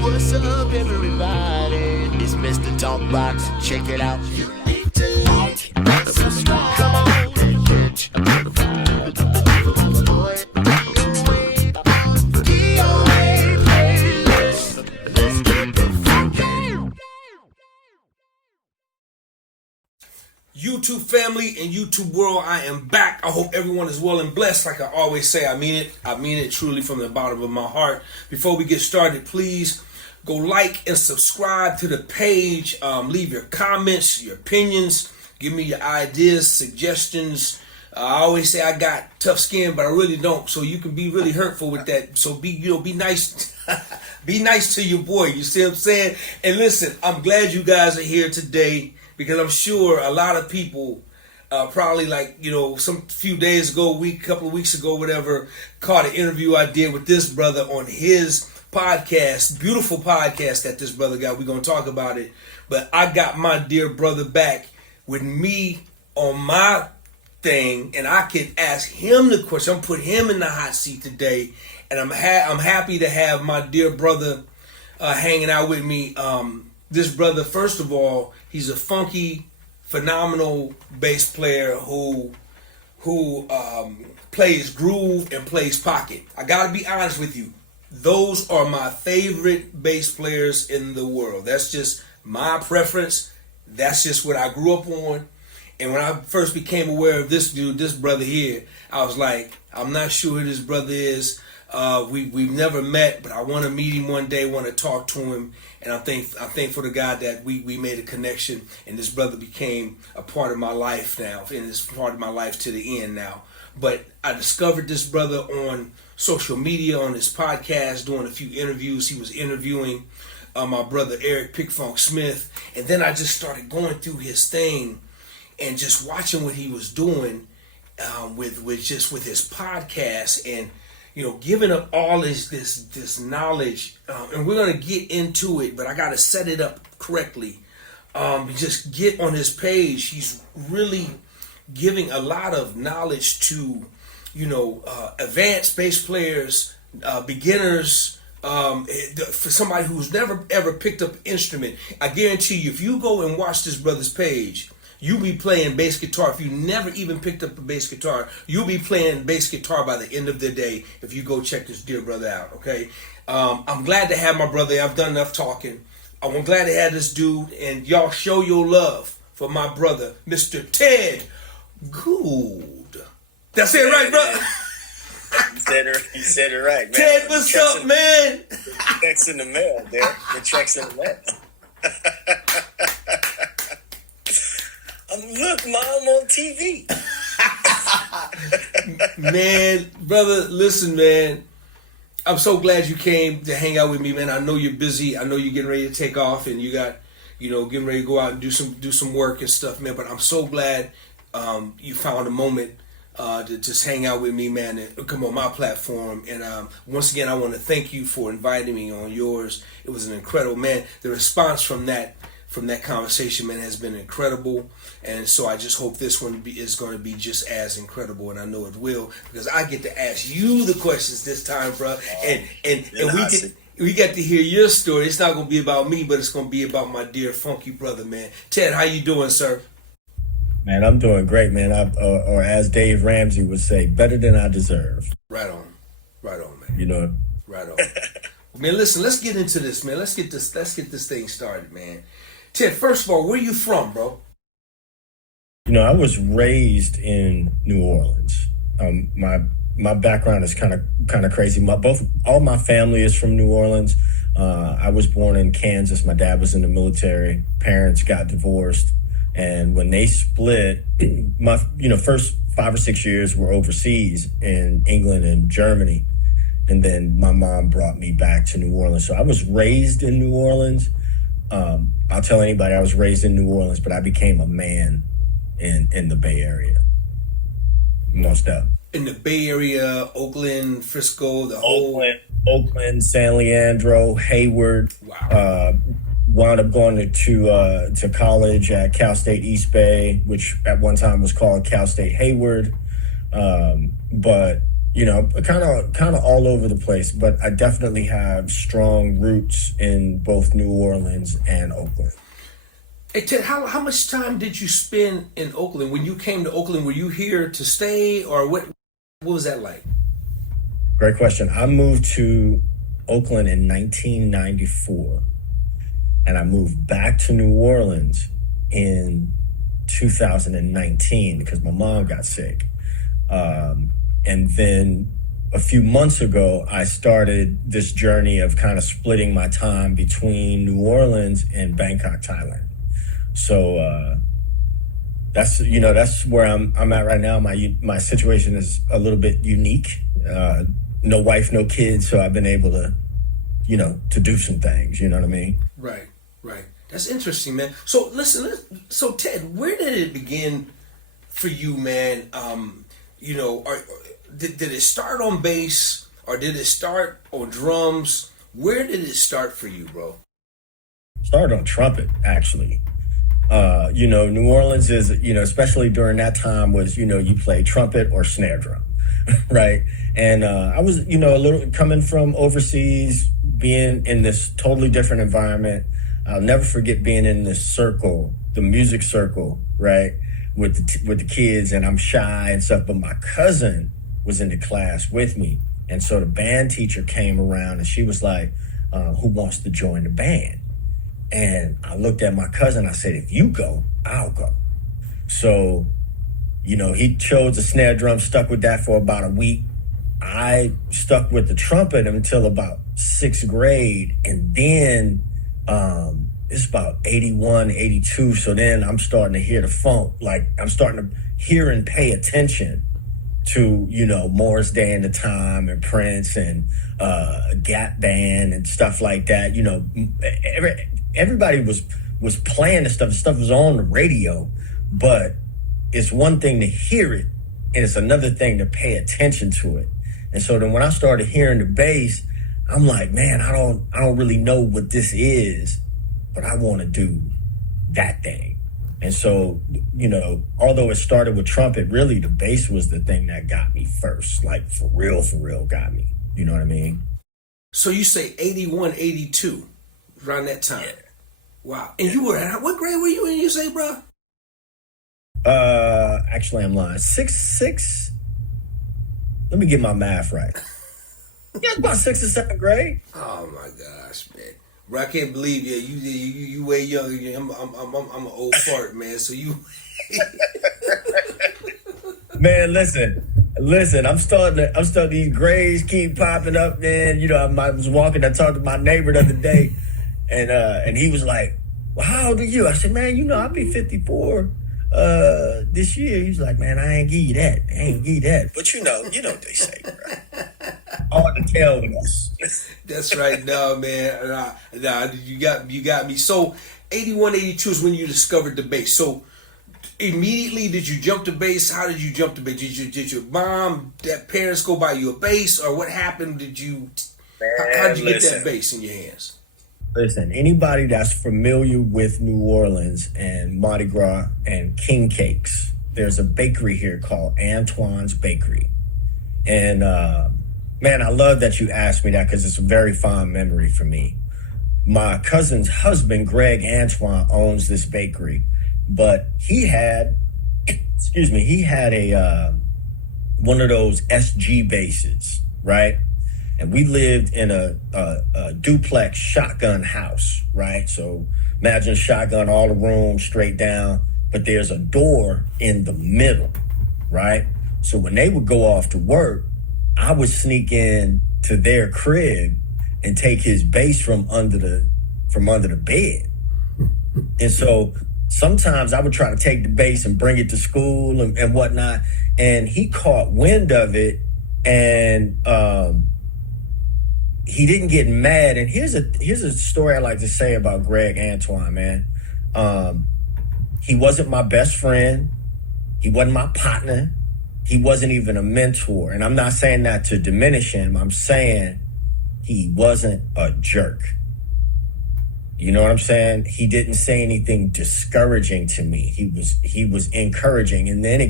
What's up, everybody? It's Mr. Talkbox. Check it out. You need to like and subscribe. Come on and catch a motherfucker. Boy, away. DOA playlist. Let's get the funky. YouTube family and YouTube world, I am back. I hope everyone is well and blessed. Like I always say, I mean it. I mean it truly from the bottom of my heart. Before we get started, please go like and subscribe to the page. Leave your comments, your opinions. Give me your ideas, suggestions. I always say I got tough skin, but I really don't. So you can be really hurtful with that. So be nice. Be nice to your boy. You see what I'm saying? And listen, I'm glad you guys are here today, because I'm sure a lot of people probably, like, some few days ago, couple of weeks ago, whatever, caught an interview I did with this brother on his podcast. Beautiful podcast that this brother got. We're going to talk about it. But I got my dear brother back with me on my thing, and I can ask him the question. I'm putting him in the hot seat today, and I'm happy to have my dear brother hanging out with me. This brother, first of all, he's a funky, phenomenal bass player who plays groove and plays pocket. I gotta be honest with you. Those are my favorite bass players in the world. That's just my preference. That's just what I grew up on. And when I first became aware of this dude, this brother here, I was like, I'm not sure who this brother is. We've never met, but I want to meet him one day, want to talk to him. And I'm thankful to God that we made a connection, and this brother became a part of my life now, and it's part of my life to the end now. But I discovered this brother on social media, on his podcast, doing a few interviews. He was interviewing my brother Eric Pickfunk Smith, and then I just started going through his thing and just watching what he was doing with his podcast, and giving up all this knowledge, and we're gonna get into it, but I gotta set it up correctly. Just get on his page. He's really giving a lot of knowledge to, advanced bass players, beginners. For somebody who's never ever picked up an instrument, I guarantee you, if you go and watch this brother's page, you'll be playing bass guitar. If you never even picked up a bass guitar, you'll be playing bass guitar by the end of the day if you go check this dear brother out, okay? I'm glad to have my brother. I've done enough talking. I'm glad to have this dude, and y'all show your love for my brother, Mr. Ted Gould. That's it, right, brother? You said it right, man. Ted, what's up, man? Checks in the mail, there. The checks in the mail. Look, Mom, on TV. Man, brother, listen, man. I'm so glad you came to hang out with me, man. I know you're busy. I know you're getting ready to take off, and you got, getting ready to go out and do some work and stuff, man. But I'm so glad you found a moment to just hang out with me, man, and come on my platform. And once again, I want to thank you for inviting me on yours. It was an incredible, man. The response from that conversation, man, has been incredible. And so I just hope this one is going to be just as incredible, and I know it will, because I get to ask you the questions this time, bro. And we get to hear your story. It's not going to be about me, but it's going to be about my dear funky brother, man. Ted, how you doing, sir? Man, I'm doing great, man. Or as Dave Ramsey would say, better than I deserve. Right on, man. Right on. Man, listen, let's get into this, man. Let's get this thing started, man. Ted, first of all, where you from, bro? I was raised in New Orleans. My background is kind of crazy. All my family is from New Orleans. I was born in Kansas. My dad was in the military. Parents got divorced, and when they split, my first 5 or 6 years were overseas in England and Germany, and then my mom brought me back to New Orleans. So I was raised in New Orleans. I'll tell anybody I was raised in New Orleans, but I became a man in the Bay Area. Most up. In the Bay Area, Oakland, Frisco, Oakland, San Leandro, Hayward. Wow. Wound up going to college at Cal State East Bay, which at one time was called Cal State Hayward. But kind of all over the place, but I definitely have strong roots in both New Orleans and Oakland. Hey Ted, how much time did you spend in Oakland when you came to Oakland? Were you here to stay, or what was that like? Great question. I moved to Oakland in 1994, and I moved back to New Orleans in 2019 because my mom got sick. And then a few months ago, I started this journey of kind of splitting my time between New Orleans and Bangkok, Thailand. So that's where I'm at right now. My situation is a little bit unique. No wife, no kids, so I've been able to, to do some things. You know what I mean? Right. That's interesting, man. So listen. So Ted, where did it begin for you, man? Did it start on bass, or did it start on drums? Where did it start for you, bro? Started on trumpet, actually. New Orleans is, especially during that time was, you play trumpet or snare drum, right? And I was, a little coming from overseas, being in this totally different environment. I'll never forget being in this circle, the music circle, right, with the kids, and I'm shy and stuff. But my cousin was in the class with me, and so the band teacher came around, and she was like, "Who wants to join the band?" And I looked at my cousin. I said, "If you go, I'll go." So, he chose the snare drum, stuck with that for about a week. I stuck with the trumpet until about 6th grade, and then it's about 81, 82. So then I'm starting to hear the funk. Like, I'm starting to hear and pay attention to, Morris Day and the Time and Prince and Gap Band and stuff like that. Everybody was playing the stuff. The stuff was on the radio, but it's one thing to hear it, and it's another thing to pay attention to it. And so then when I started hearing the bass, I'm like, man, I don't really know what this is, but I want to do that thing. And so, although it started with trumpet, really the bass was the thing that got me first, like for real got me. You know what I mean? So you say 81, 82, around that time. Yeah. Wow. And you were what grade were you in, you say, bro? Actually, I'm lying. 6. Let me get my math right. Yeah, it's about 6th or 7th grade. Oh my gosh, man. Bro, I can't believe you way younger. I'm an old fart, man. So you Man, listen, I'm starting these grades keep popping up, man. I was walking, I talked to my neighbor the other day, and he was like, "Well, how old are you?" I said, "Man, I'll be 54 this year." He's like, "Man, I ain't give you that. But you know what they say, bro. Hard to tell with us." That's right. No, man. Nah, you got me. So 81, 82 is when you discovered the bass. So immediately did you jump to bass? How did you jump to bass? Did your mom, parents go buy you a bass, or what happened? How did you get that bass in your hands? Listen, anybody that's familiar with New Orleans and Mardi Gras and King Cakes, there's a bakery here called Antoine's Bakery. And man, I love that you asked me that because it's a very fond memory for me. My cousin's husband, Greg Antoine, owns this bakery, but he had a one of those SG bases, right? And we lived in a duplex shotgun house, right? So imagine shotgun, all the rooms straight down, but there's a door in the middle, right? So when they would go off to work, I would sneak in to their crib and take his bass from under the bed. And so sometimes I would try to take the bass and bring it to school and whatnot. And he caught wind of it, and he didn't get mad. And here's a story I like to say about Greg Antoine, man. He wasn't my best friend. He wasn't my partner. He wasn't even a mentor. And I'm not saying that to diminish him. I'm saying he wasn't a jerk. You know what I'm saying? He didn't say anything discouraging to me. He was encouraging. And then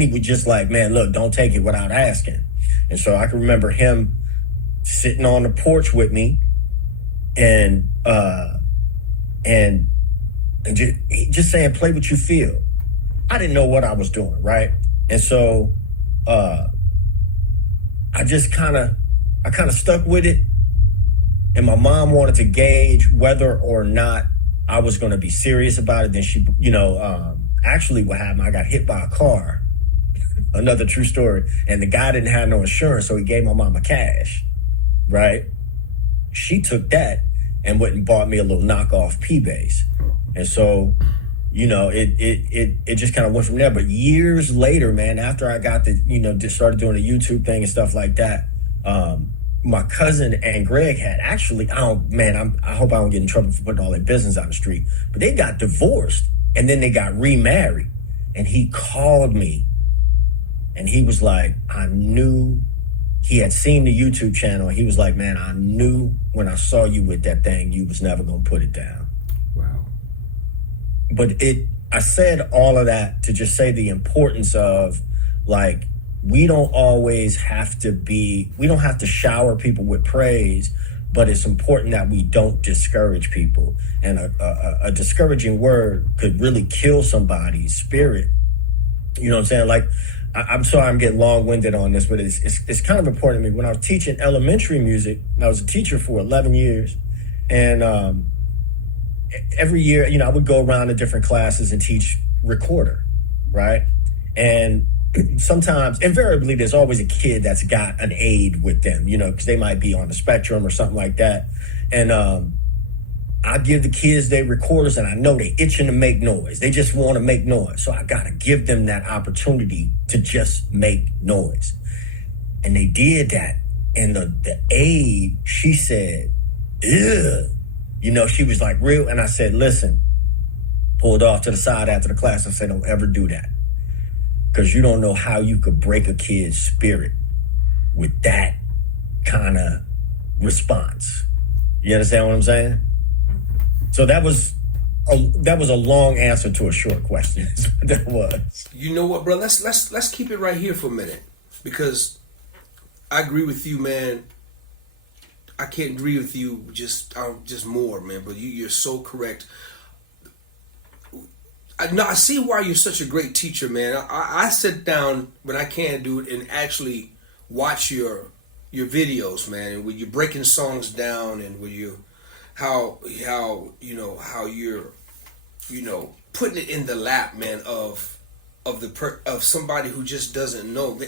he was just like, man, look, don't take it without asking. And so I can remember him sitting on the porch with me and just saying, play what you feel. I didn't know what I was doing, right? And so I kind of stuck with it. And my mom wanted to gauge whether or not I was going to be serious about it. Then she, actually what happened, I got hit by a car. Another true story. And the guy didn't have no insurance, so he gave my mama cash, right? She took that and went and bought me a little knockoff P-Bass. And so, it just kind of went from there. But years later, man, after I got just started doing a YouTube thing and stuff like that, my cousin and Greg had actually, I hope I don't get in trouble for putting all their business on the street, but they got divorced and then they got remarried. And he called me and he was like, I knew, he had seen the YouTube channel. He was like, man, I knew when I saw you with that thing, you was never going to put it down. Wow. But I said all of that to just say the importance of, like, we don't have to shower people with praise, but it's important that we don't discourage people. And a discouraging word could really kill somebody's spirit. You know what I'm saying? Like, I'm sorry I'm getting long-winded on this, but it's kind of important to me. When I was teaching elementary music, I was a teacher for 11 years, and every year, I would go around to different classes and teach recorder, right? And sometimes, invariably, there's always a kid that's got an aid with them, because they might be on the spectrum or something like that. And I give the kids their recorders, and I know they itching to make noise. They just want to make noise. So I got to give them that opportunity to just make noise. And they did that. And the aide, she said, ugh. She was like, real. And I said, listen, pulled off to the side after the class. I said, don't ever do that. Because you don't know how you could break a kid's spirit with that kind of response. You understand what I'm saying? So that was a long answer to a short question. That was. You know what, bro? Let's keep it right here for a minute, because I agree with you, man. I can't agree with you just more, man. But you're so correct. I see why you're such a great teacher, man. I sit down when I can do it and actually watch your videos, man. And when you're breaking songs down, and when you how you're putting it in the lap, man, of somebody who just doesn't know.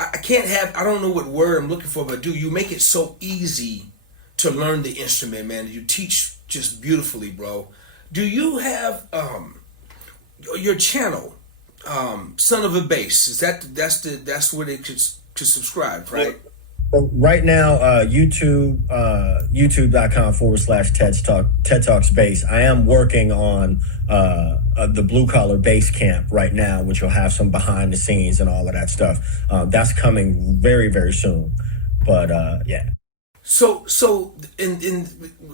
I don't know what word I'm looking for, but you make it so easy to learn the instrument, man. You teach just beautifully, bro. Do you have your channel, Son of a Bass? That's where they could subscribe, right? Well, right now, YouTube, youtube.com/TED Talks Bass. I am working on the Blue Collar Bass Camp right now, which will have some behind the scenes and all of that stuff. That's coming very, very soon. But yeah. So in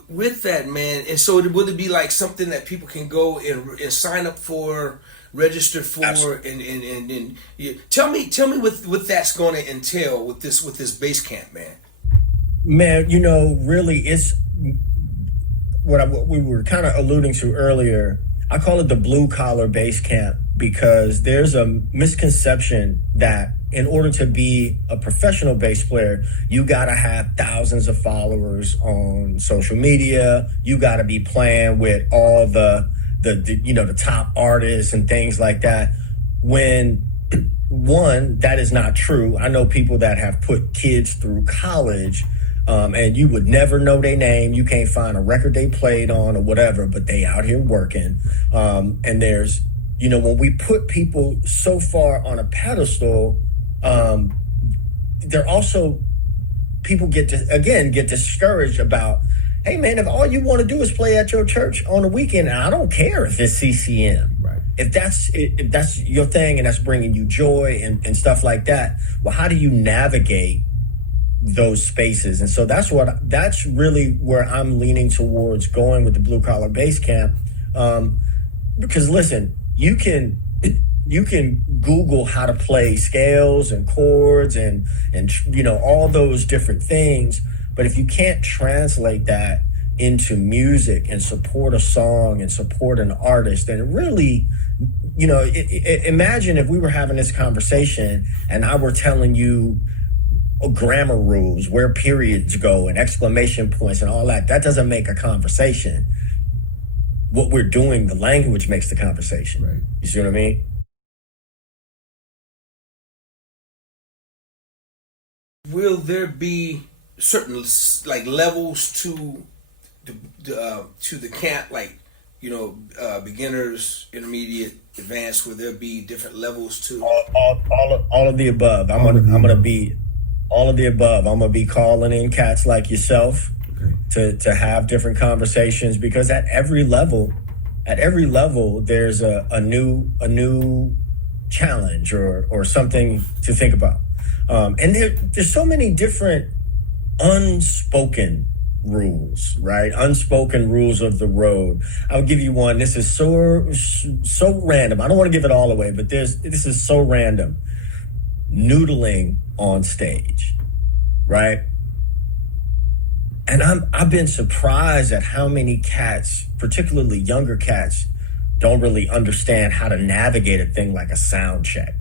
with that, man, and so will it be like something that people can go and sign up for, register for? Absolutely. and tell me what that's going to entail with this base camp, man. Man, really, it's what we were kind of alluding to earlier. I call it the Blue Collar Bass Camp because there's a misconception that in order to be a professional bass player, you gotta have thousands of followers on social media. You gotta be playing with all the top artists and things like that. When one, that is not true. I know people that have put kids through college, and you would never know their name. You can't find a record they played on or whatever, but they out here working. And there's, when we put people so far on a pedestal, they're also, people get discouraged about, hey man, if all you want to do is play at your church on the weekend, I don't care if it's CCM. Right. If that's your thing and that's bringing you joy and stuff like that, well, how do you navigate those spaces? And so that's really where I'm leaning towards going with the Blue Collar Bass Camp. Because listen, you can you can Google how to play scales and chords and all those different things, but if you can't translate that into music and support a song and support an artist, then really, imagine if we were having this conversation and I were telling you grammar rules, where periods go and exclamation points and all that. That doesn't make a conversation. What we're doing, the language makes the conversation. Right. You see what I mean? Will there be certain like levels to the camp, like beginners, intermediate, advanced? Will there be different levels to All of the above? I'm gonna be all of the above. I'm gonna be calling in cats like yourself to have different conversations, because at every level there's a new challenge or something to think about. And there's so many different unspoken rules, right? Unspoken rules of the road. I'll give you one. This is so random. I don't want to give it all away, but this is so random. Noodling on stage, right? And I've been surprised at how many cats, particularly younger cats, don't really understand how to navigate a thing like a sound check.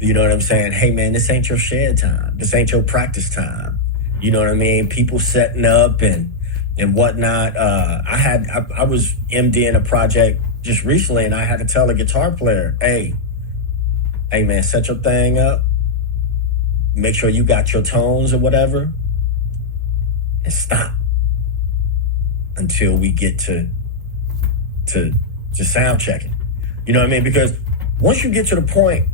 You know what I'm saying? Hey man, this ain't your shed time. This ain't your practice time. You know what I mean? People setting up and whatnot. I was MDing a project just recently, and I had to tell a guitar player, hey man, set your thing up. Make sure you got your tones or whatever, and stop until we get to sound checking. You know what I mean? Because once you get to the point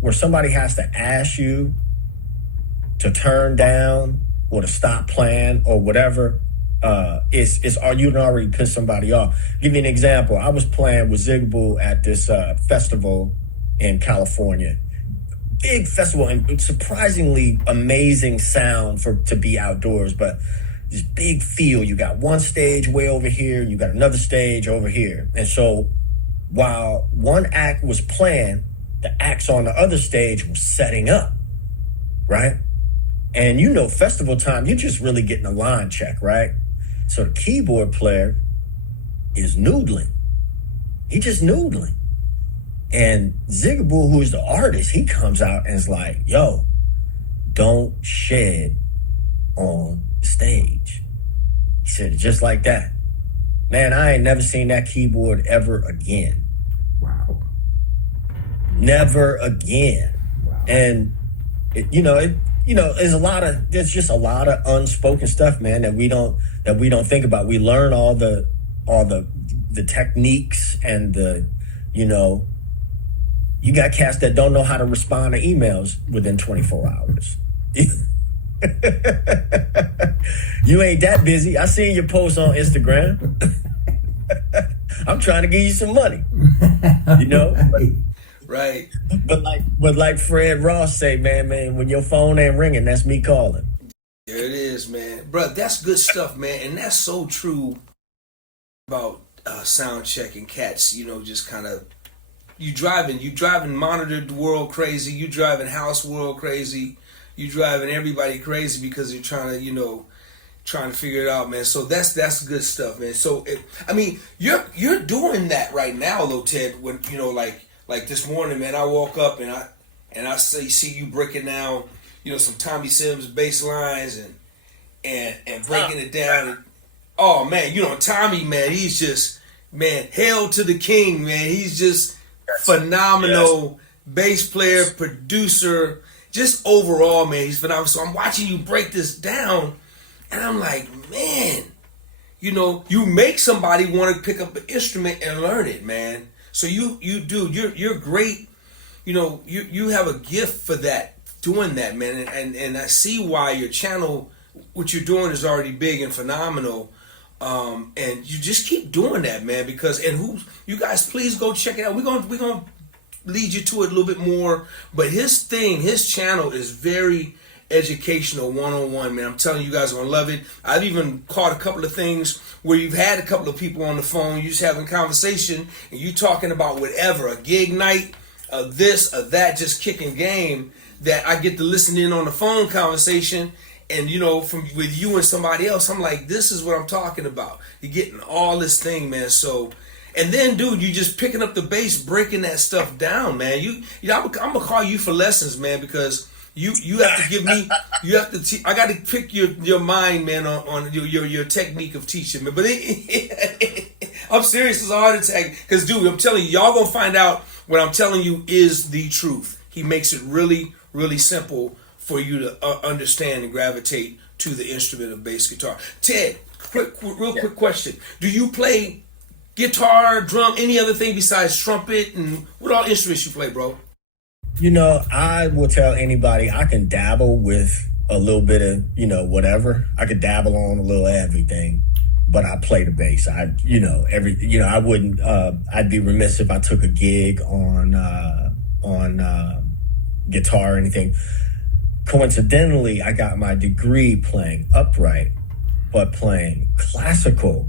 where somebody has to ask you to turn down or to stop playing or whatever, you can already piss somebody off. Give you an example. I was playing with Zigaboo at this festival in California. Big festival and surprisingly amazing sound to be outdoors, but this big field. You got one stage way over here, and you got another stage over here. And so while one act was playing, the acts on the other stage was setting up, right? And festival time, you're just really getting a line check, right? So the keyboard player is noodling. He just noodling. And Zigaboo, who is the artist, he comes out and is like, yo, don't shed on the stage. He said it just like that. Man, I ain't never seen that keyboard ever again. Wow. Never again. Wow. And there's just a lot of unspoken stuff, man, that we don't think about. We learn all the techniques and you got cats that don't know how to respond to emails within 24 hours. You ain't that busy. I seen your post on Instagram. I'm trying to give you some money. Right. But like Fred Ross say, man, when your phone ain't ringing, that's me calling. There it is, man. Bro, that's good stuff, man. And that's so true about sound checking cats, just kind of, you driving monitored world crazy, you driving house world crazy, you driving everybody crazy because you're trying to figure it out, man. So that's good stuff, man. So you're doing that right now, though, Ted. When like this morning, man, I woke up and I see you breaking down, some Tommy Sims bass lines and breaking it down. And, oh man, Tommy, man, he's just, man, hail to the king, man. He's just phenomenal bass player, producer, just overall, man, he's phenomenal. So I'm watching you break this down, and I'm like, man, you make somebody want to pick up an instrument and learn it, man. So you're great. You have a gift for that, doing that, man. And I see why your channel, what you're doing is already big and phenomenal. And you just keep doing that, man, you guys please go check it out. We're gonna lead you to it a little bit more, but his channel is very educational one-on-one, man. I'm telling you guys are gonna love it. I've even caught a couple of things where you've had a couple of people on the phone, you just having a conversation, and you talking about whatever, a gig night, this or that, just kicking game, that I get to listen in on the phone conversation, and from with you and somebody else, I'm like, this is what I'm talking about. You're getting all this thing, man. So, and then, dude, you just picking up the bass, breaking that stuff down, man. I'm gonna call you for lessons, man, because you have to give me, I got to pick your mind, man, on your technique of teaching, man. But I'm serious, it's a heart attack, because, dude, I'm telling you, y'all gonna find out what I'm telling you is the truth. He makes it really, really simple for you to understand and gravitate to the instrument of bass guitar. Ted, quick question. Do you play guitar, drum, any other thing besides trumpet? And what all instruments you play, bro? I will tell anybody I can dabble with a little bit of, whatever. I could dabble on a little everything, but I play the bass. I wouldn't, I'd be remiss if I took a gig on guitar or anything. Coincidentally, I got my degree playing upright, but playing classical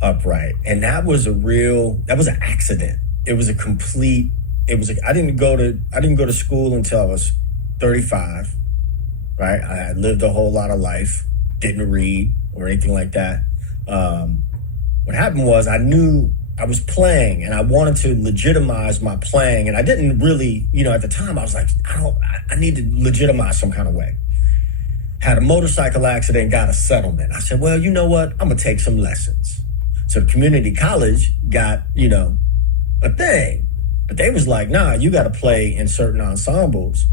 upright. And that was an accident. It was I didn't go to school until I was 35, right? I had lived a whole lot of life, didn't read or anything like that. What happened was I knew I was playing and I wanted to legitimize my playing. And I didn't really, at the time I was like, I need to legitimize some kind of way. Had a motorcycle accident, got a settlement. I said, well, you know what? I'm gonna take some lessons. So the community college got, a thing. But they was like, nah, you got to play in certain ensembles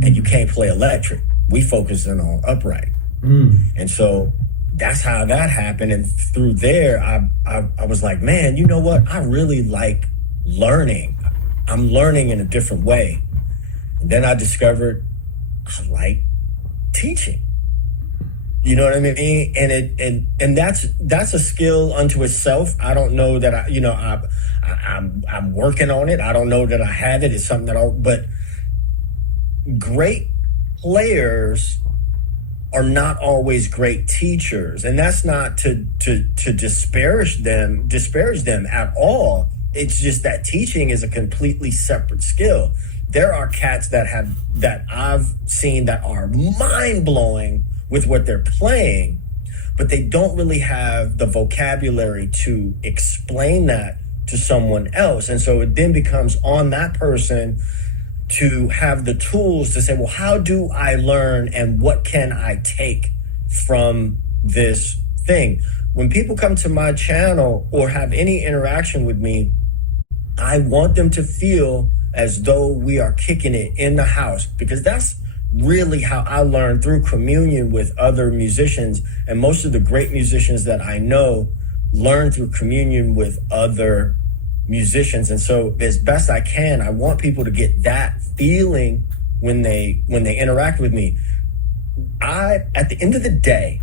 and you can't play electric. We focusing on upright. And so that's how that happened. And through there, I was like, man, you know what? I really like learning. I'm learning in a different way. And then I discovered I like teaching. You know what I mean? And that's a skill unto itself. I don't know that I'm working on it. I don't know that I have it. It's something but great players are not always great teachers. And that's not to disparage them at all. It's just that teaching is a completely separate skill. There are cats that I've seen that are mind-blowing with what they're playing, but they don't really have the vocabulary to explain that to someone else. And so it then becomes on that person to have the tools to say, well, how do I learn and what can I take from this thing? When people come to my channel or have any interaction with me, I want them to feel as though we are kicking it in the house, because that's really how I learned, through communion with other musicians. And most of the great musicians that I know learn through communion with other musicians. And so as best I can, I want people to get that feeling when they interact with me. At the end of the day,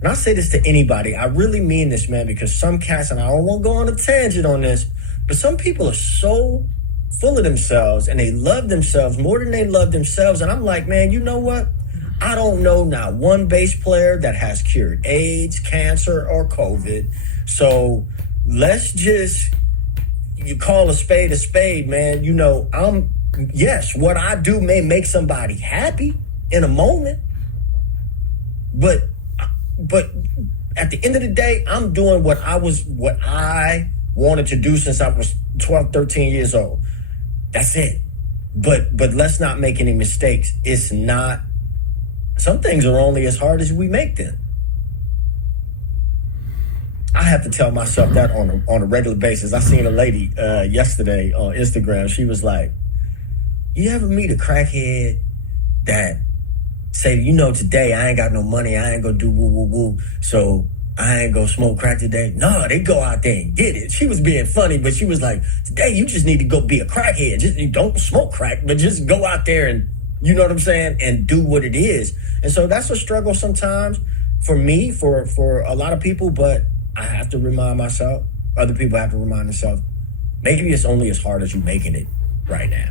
and I say this to anybody, I really mean this, man, because some cats, and I don't want to go on a tangent on this, but some people are so full of themselves and they love themselves more than they love themselves. And I'm like, man, you know what? I don't know not one bass player that has cured AIDS, cancer, or COVID. So let's just, you call a spade, man. Yes, what I do may make somebody happy in a moment, but at the end of the day, I'm doing what I wanted to do since I was 12, 13 years old. That's it. But let's not make any mistakes. Some things are only as hard as we make them. I have to tell myself that on a regular basis. I seen a lady yesterday on Instagram. She was like, you ever meet a crackhead that say, today I ain't got no money, I ain't gonna do woo, so I ain't gonna smoke crack today? No, they go out there and get it. She was being funny, but she was like, today you just need to go be a crackhead. Just don't smoke crack, but just go out there and, you know what I'm saying, and do what it is. And so that's a struggle sometimes for me, for a lot of people, but I have to remind myself, other people have to remind themselves, maybe it's only as hard as you making it right now.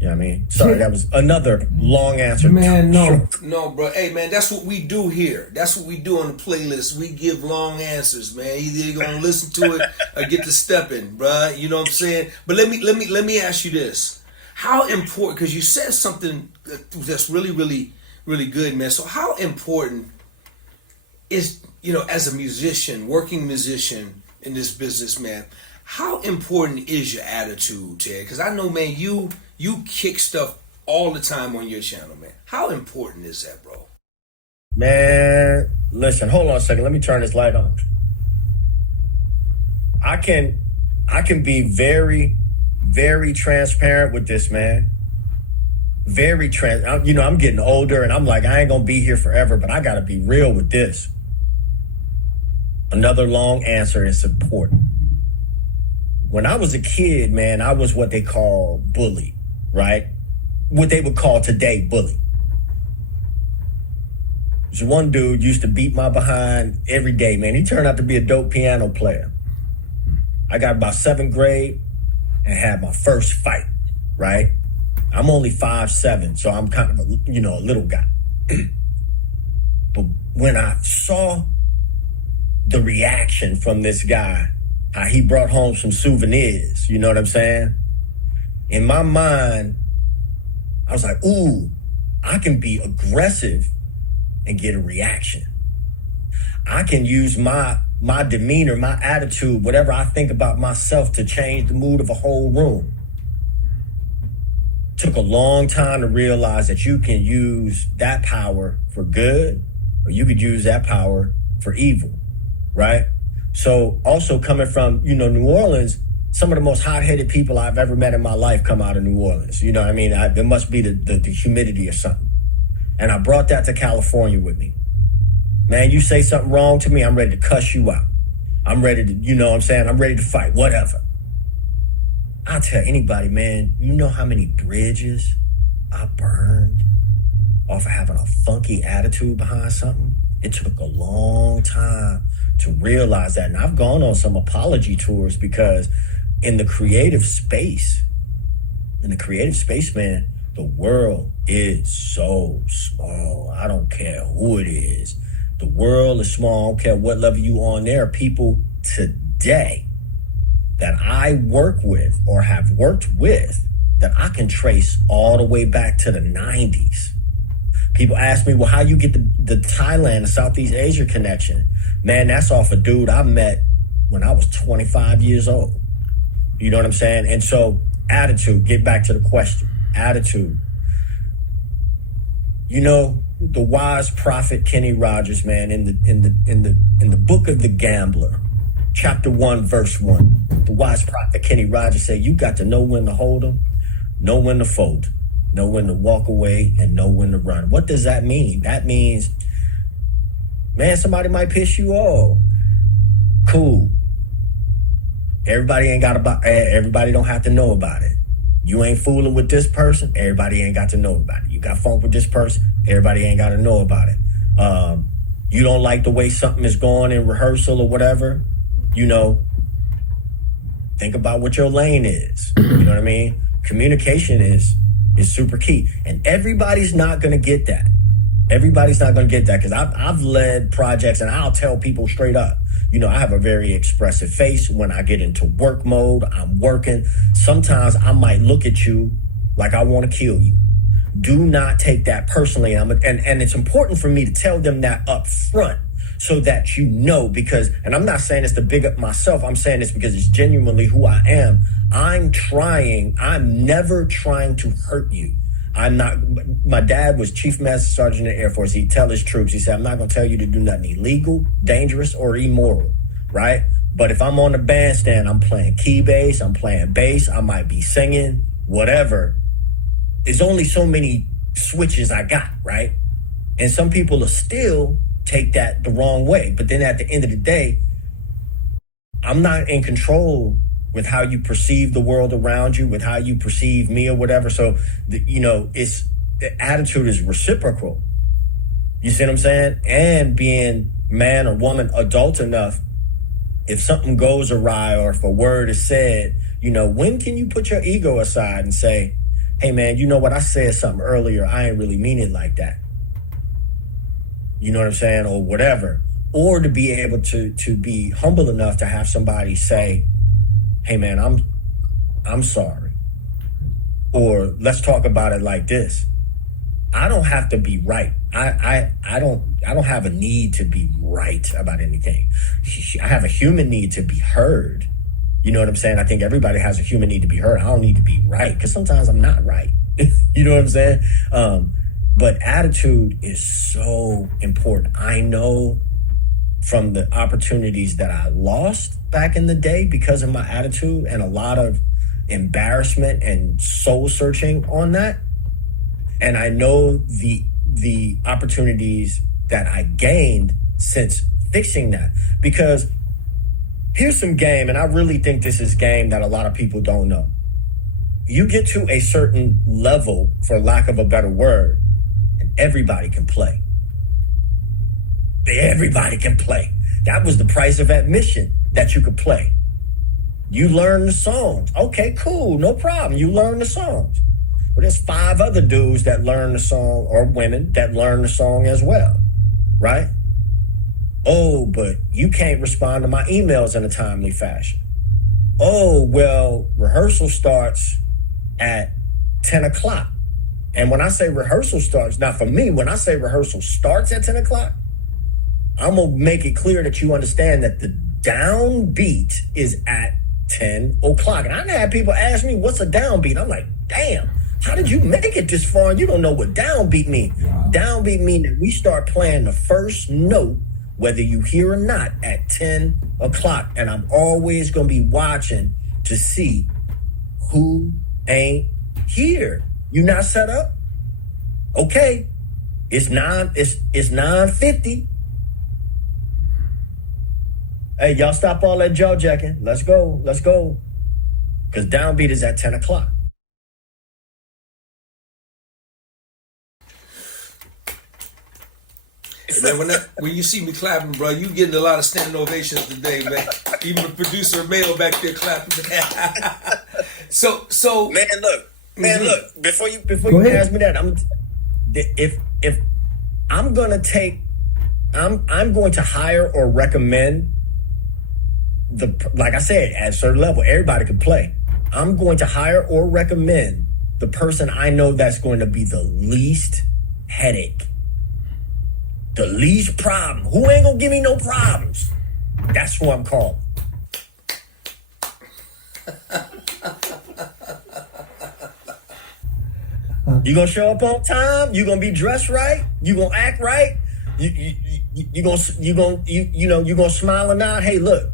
You know what I mean? Sorry, that was another long answer. Man, no. No, bro. Hey, man, that's what we do here. That's what we do on the playlist. We give long answers, man. Either you're gonna listen to it or get to stepping, bro. You know what I'm saying? But let me ask you this: how important? Because you said something that's really good, man. So how important is, as a musician, working musician in this business, man? How important is your attitude, Ted? Because I know, man, you kick stuff all the time on your channel, man. How important is that, bro? Man, listen, hold on a second. Let me turn this light on. I can be very, very transparent with this, man. I'm getting older and I'm like, I ain't gonna be here forever, but I gotta be real with this. Another long answer is important. When I was a kid, man, I was what they call bully, right? What they would call today bully. There's one dude used to beat my behind every day, man. He turned out to be a dope piano player. I got about 7th grade and had my first fight, right? I'm only 5'7", so I'm kind of a little guy. But when I saw the reaction from this guy, how he brought home some souvenirs, you know what I'm saying? In my mind, I was like, ooh, I can be aggressive and get a reaction. I can use my demeanor, my attitude, whatever I think about myself to change the mood of a whole room. Took a long time to realize that you can use that power for good, or you could use that power for evil, right? So also coming from, New Orleans, some of the most hot-headed people I've ever met in my life come out of New Orleans. You know what I mean? There must be the humidity or something. And I brought that to California with me. Man, you say something wrong to me, I'm ready to cuss you out. I'm ready to, I'm ready to fight, whatever. I'll tell anybody, man, you know how many bridges I burned off of having a funky attitude behind something? It took a long time to realize that. And I've gone on some apology tours because in the creative space, man, the world is so small. I don't care who it is. The world is small. I don't care what level you on. There are people today that I work with or have worked with that I can trace all the way back to the 90s. People ask me, well, how you get the Thailand and Southeast Asia connection? Man, that's off a dude I met when I was 25 years old. You know what I'm saying? And so attitude, get back to the question, attitude. The wise prophet Kenny Rogers, man, in the book of The Gambler, chapter 1, verse 1, the wise prophet Kenny Rogers said, you got to know when to hold them, know when to fold, know when to walk away, and know when to run. What does that mean? That means, man, somebody might piss you off. Cool. Everybody don't have to know about it. You ain't fooling with this person, everybody ain't got to know about it. You got funk with this person, everybody ain't got to know about it. You don't like the way something is going in rehearsal or whatever, think about what your lane is. You know what I mean? Communication is super key. And everybody's not going to get that. Everybody's not going to get that because I've led projects and I'll tell people straight up, I have a very expressive face. When I get into work mode, I'm working. Sometimes I might look at you like I want to kill you. Do not take that personally. And it's important for me to tell them that up front so that because, and I'm not saying this to big up myself, I'm saying this because it's genuinely who I am. I'm never trying to hurt you. My dad was Chief Master Sergeant in the Air Force. He'd tell his troops, he said, I'm not going to tell you to do nothing illegal, dangerous, or immoral, right? But if I'm on the bandstand, I'm playing key bass, I'm playing bass, I might be singing, whatever. There's only so many switches I got, right? And some people will still take that the wrong way. But then at the end of the day, I'm not in control with how you perceive the world around you, with how you perceive me or whatever. So, the attitude is reciprocal. You see what I'm saying? And being man or woman adult enough, if something goes awry or if a word is said, when can you put your ego aside and say, hey man, you know what, I said something earlier, I ain't really mean it like that. You know what I'm saying? Or whatever. Or to be able to be humble enough to have somebody say, hey man, I'm sorry. Or let's talk about it like this. I don't have to be right. I don't have a need to be right about anything. I have a human need to be heard. You know what I'm saying? I think everybody has a human need to be heard. I don't need to be right because sometimes I'm not right. You know what I'm saying? But attitude is so important. I know from the opportunities that I lost back in the day because of my attitude and a lot of embarrassment and soul searching on that. And I know the opportunities that I gained since fixing that. Because here's some game, and I really think this is game that a lot of people don't know. You get to a certain level, for lack of a better word, and everybody can play. Everybody can play. That was the price of admission, that you could play. You learn the songs. Okay, cool, no problem. You learn the songs. Well, there's 5 other dudes that learn the song, or women that learn the song as well, right? Oh, but you can't respond to my emails in a timely fashion. Oh, well, rehearsal starts at 10 o'clock. And when I say rehearsal starts, now for me, when I say rehearsal starts at 10 o'clock, I'm going to make it clear that you understand that the downbeat is at 10 o'clock. And I've had people ask me, what's a downbeat? I'm like, damn, how did you make it this far and you don't know what downbeat means? Wow. Downbeat means that we start playing the first note, whether you hear or not, at 10 o'clock. And I'm always going to be watching to see who ain't here. You not set up? Okay. It's 9:50. Hey, y'all stop all that jaw jacking. Let's go. Because downbeat is at 10 o'clock. Man, when you see me clapping, bro, you getting a lot of standing ovations today, man. Even the producer Mayo back there clapping. so look. Before you ask me that, if I'm gonna I'm going to hire or recommend like I said, at a certain level, everybody can play. I'm going to hire or recommend the person I know that's going to be the least headache. The least problem. Who ain't gonna give me no problems? That's who I'm calling. You gonna show up on time? You gonna be dressed right? You gonna act right? You gonna smile and nod? Hey, look,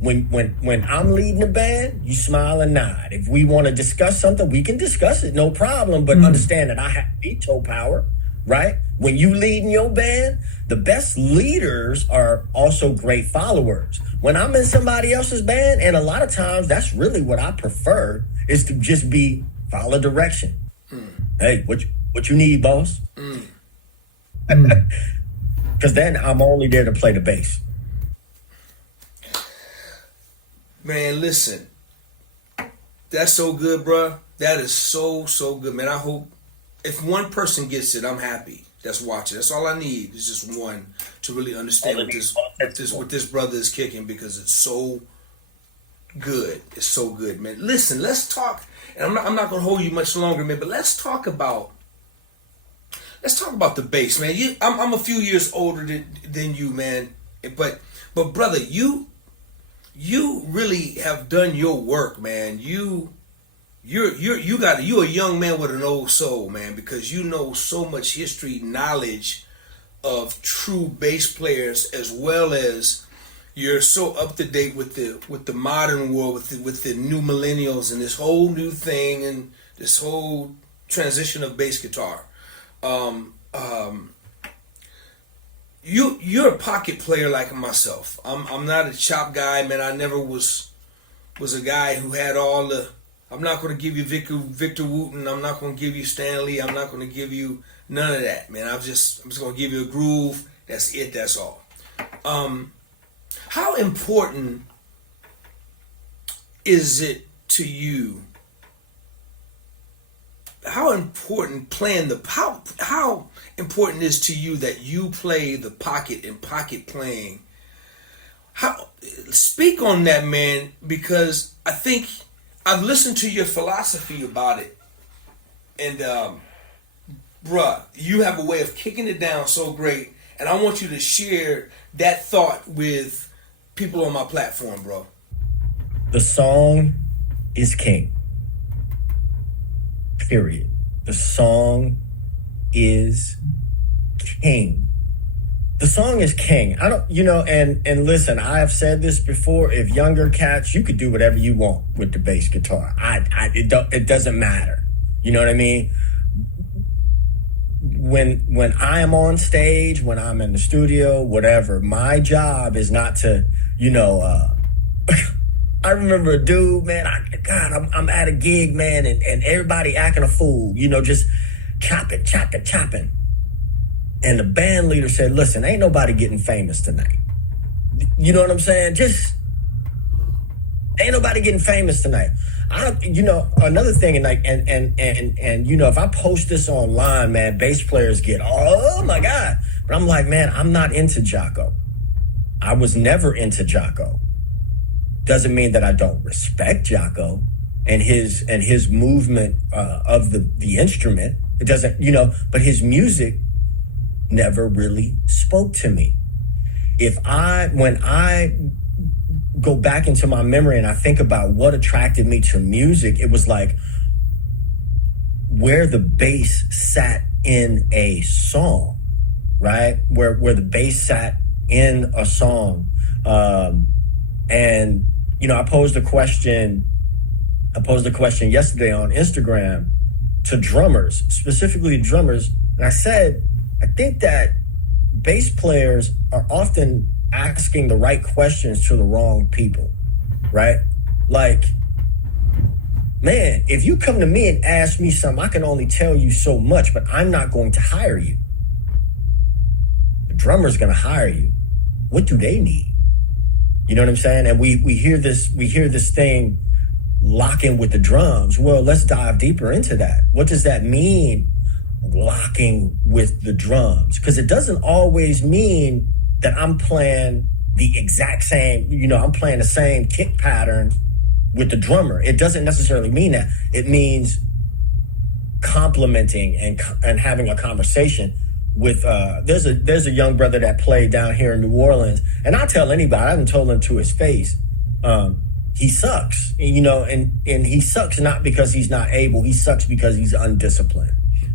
when I'm leading the band, you smile and nod. If we want to discuss something, we can discuss it, no problem. But understand that I have veto power. Right? When you lead in your band, the best leaders are also great followers. When I'm in somebody else's band, and a lot of times that's really what I prefer, is to just be follow direction. Hey, what you need, boss? Because then I'm only there to play the bass. Man, listen. That's so good, bro. That is so good, man. I hope if one person gets it, I'm happy. That's watching. That's all I need. Is just one to really understand what this brother is kicking, because it's so good. It's so good, man. Listen, let's talk. And I'm not gonna hold you much longer, man. But let's talk about the bass, man. I'm a few years older than you, man. But brother, you really have done your work, man. You're a young man with an old soul, man, because you know so much history, knowledge of true bass players, as well as you're so up to date with the modern world, with the new millennials and this whole new thing and this whole transition of bass guitar. You're a pocket player like myself. I'm not a chop guy, man. I never was a guy who had all the. I'm not going to give you Victor Wooten. I'm not going to give you Stanley. I'm not going to give you none of that, man. I'm just going to give you a groove. That's it. That's all. How important is it to you how important playing the how important is to you that you play the pocket and pocket playing? How speak on that, man, because I think I've listened to your philosophy about it, and bruh, you have a way of kicking it down so great, and I want you to share that thought with people on my platform, bro. The song is king. Period. The song is king. The song is king. I don't, and listen, I have said this before. If younger cats, you could do whatever you want with the bass guitar. It doesn't matter. You know what I mean? When I am on stage, when I'm in the studio, whatever, my job is not to, I remember a dude, man, I'm at a gig, man, and everybody acting a fool, just chopping. And the band leader said, listen, ain't nobody getting famous tonight. You know what I'm saying? Just ain't nobody getting famous tonight. Another thing, and if I post this online, man, bass players get, oh my God. But I'm like, man, I'm not into Jaco. I was never into Jaco. Doesn't mean that I don't respect Jaco and his movement of the instrument. It doesn't, but his music never really spoke to me. When I go back into my memory and I think about what attracted me to music, it was like where the bass sat in a song, right? Where the bass sat in a song. And I posed a question yesterday on Instagram to drummers, specifically drummers, and I said, I think that bass players are often asking the right questions to the wrong people, right? Like, man, if you come to me and ask me something, I can only tell you so much, but I'm not going to hire you. The drummer's going to hire you. What do they need? You know what I'm saying? And we hear this thing locking with the drums. Well, let's dive deeper into that. What does that mean, locking with the drums? Because it doesn't always mean that I'm playing the exact same, I'm playing the same kick pattern with the drummer. It doesn't necessarily mean that. It means complimenting and having a conversation with, there's a young brother that played down here in New Orleans, and I'll tell anybody, I haven't told him to his face, he sucks, and he sucks not because he's not able, he sucks because he's undisciplined,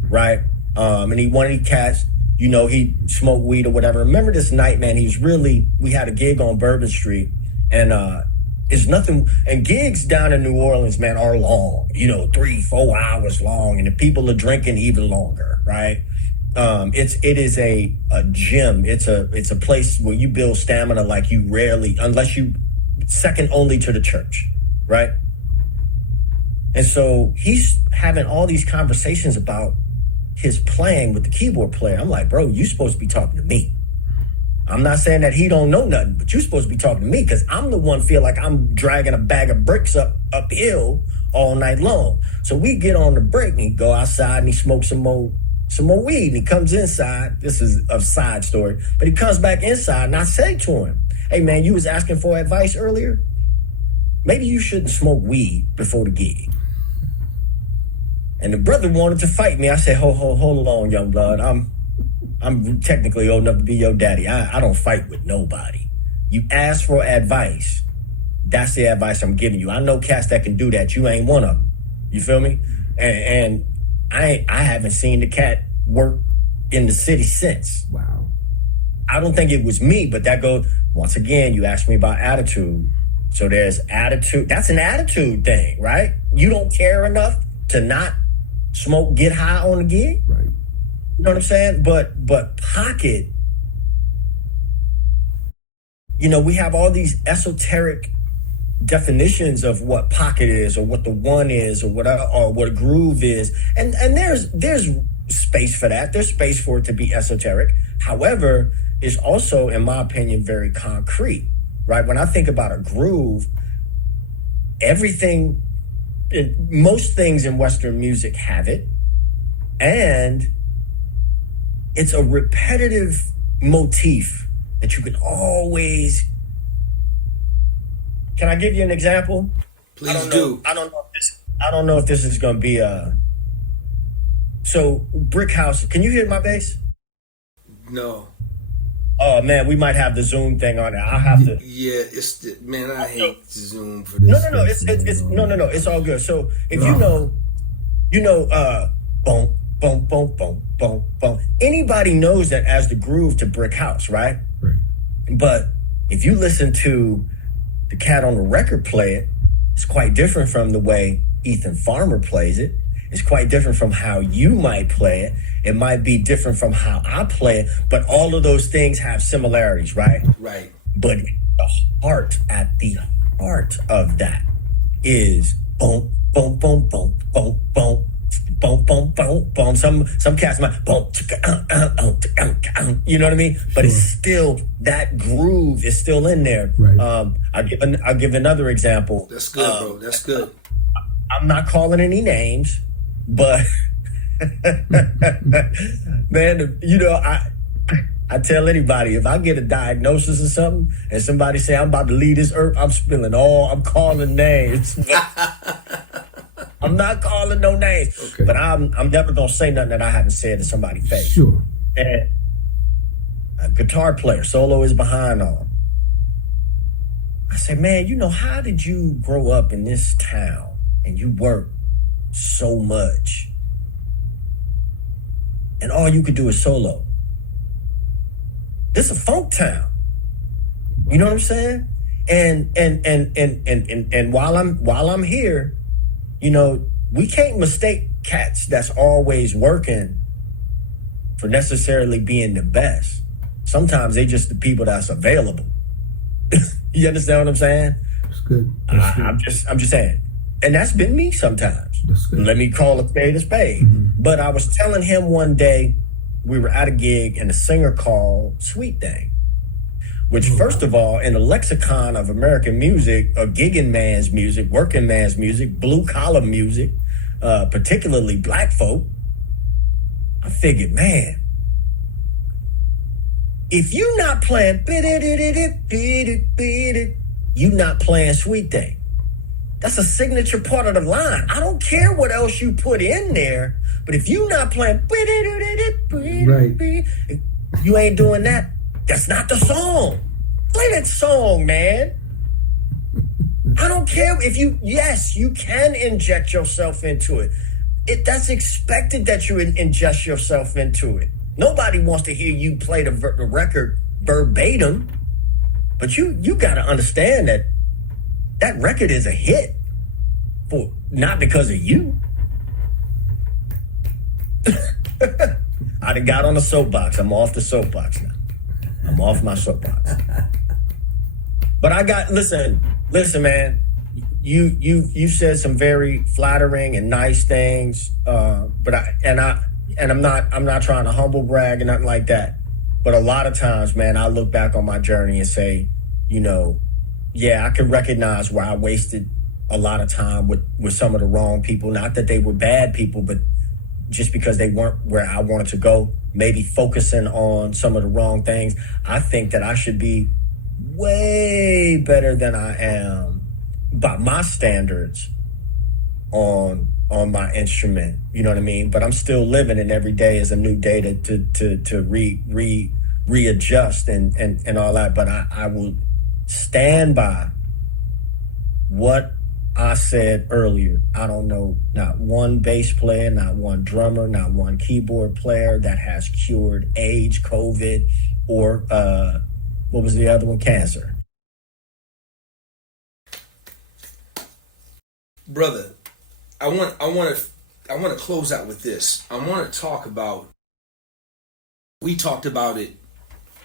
right? And one of these cats, he smoked weed or whatever. Remember this night, man, we had a gig on Bourbon Street, and it's nothing, and gigs down in New Orleans, man, are long, 3-4 hours long, and the people are drinking even longer, right? It is a gym. It's a place where you build stamina like you rarely, unless you second only to the church, right? And so he's having all these conversations about his playing with the keyboard player. I'm like, bro, you supposed to be talking to me. I'm not saying that he don't know nothing, but you're supposed to be talking to me because I'm the one feel like I'm dragging a bag of bricks uphill all night long. So we get on the break and he go outside and he smokes some more weed, and he comes inside. This is a side story, but he comes back inside and I say to him, hey man, you was asking for advice earlier. Maybe you shouldn't smoke weed before the gig. And the brother wanted to fight me. I said, hold on, young blood. I'm technically old enough to be your daddy. I don't fight with nobody. You ask for advice. That's the advice I'm giving you. I know cats that can do that. You ain't one of them. You feel me? And I haven't seen the cat work in the city since. Wow. I don't think it was me, but that goes, once again, you asked me about attitude. So there's attitude. That's an attitude thing, right? You don't care enough to not smoke, get high on the gig. Right. You know what I'm saying? But pocket, we have all these esoteric definitions of what pocket is, or what the one is, or what a groove is, and there's space for that. There's space for it to be esoteric. However, it's also, in my opinion, very concrete, right? When I think about a groove, most things in Western music have it. And it's a repetitive motif that you can always. Can I give you an example? Please do. I don't know if this is going to be a. So Brick House, can you hear my bass? No. Oh man, we might have the Zoom thing on there. I'll have to. Yeah, man. I hate Zoom for this. No. It's all good. So if boom, boom, boom, boom, boom, boom. Anybody knows that as the groove to Brick House, right? Right. But if you listen to the cat on the record play it, it's quite different from the way Ethan Farmer plays it. It's quite different from how you might play it. It might be different from how I play it, but all of those things have similarities, right? Right. But at the heart of that is boom, boom, boom, boom, boom, boom, boom, boom, boom, boom. Some cats might boom, you know what I mean? But it's still, that groove is still in there. Right. I'll give another example. That's good, bro. That's good. I'm not calling any names, but man, I tell anybody, if I get a diagnosis or something and somebody say I'm about to leave this earth, I'm calling names. I'm not calling no names. Okay. But I'm never gonna say nothing that I haven't said to somebody's face. Sure. And a guitar player, solo is behind on. I say, man, how did you grow up in this town and you work so much and all you could do is solo? This is a funk town. You know what I'm saying? And while I'm here, we can't mistake cats that's always working for necessarily being the best. Sometimes they just the people that's available. You understand what I'm saying? That's good. I'm just saying. And that's been me sometimes. That's good. Let me call a spade a spade. Mm-hmm. But I was telling him one day, we were at a gig and the singer called Sweet Thing, which first of all, in the lexicon of American music, a gigging man's music, working man's music, blue collar music, particularly black folk, I figured, man, if you not playing, you not playing Sweet Thing. That's a signature part of the line. I don't care what else you put in there, but if you not playing, right, you ain't doing that. That's not the song. Play that song, man. I don't care if you can inject yourself into it. That's expected that you ingest yourself into it. Nobody wants to hear you play the record verbatim, but you got to understand that record is a hit, for not because of you. I done got on the soapbox. I'm off the soapbox now. I'm off my soapbox. But listen, man. You said some very flattering and nice things. But I'm not trying to humble brag and nothing like that. But a lot of times, man, I look back on my journey and say, I can recognize where I wasted a lot of time with some of the wrong people. Not that they were bad people, but just because they weren't where I wanted to go, maybe focusing on some of the wrong things. I think that I should be way better than I am by my standards on my instrument. You know what I mean? But I'm still living, and every day is a new day to readjust and all that. But I will stand by what I said earlier. I don't know not one bass player, not one drummer, not one keyboard player that has cured AIDS, COVID, or what was the other one? Cancer. Brother, I want to close out with this. I want to talk about. We talked about it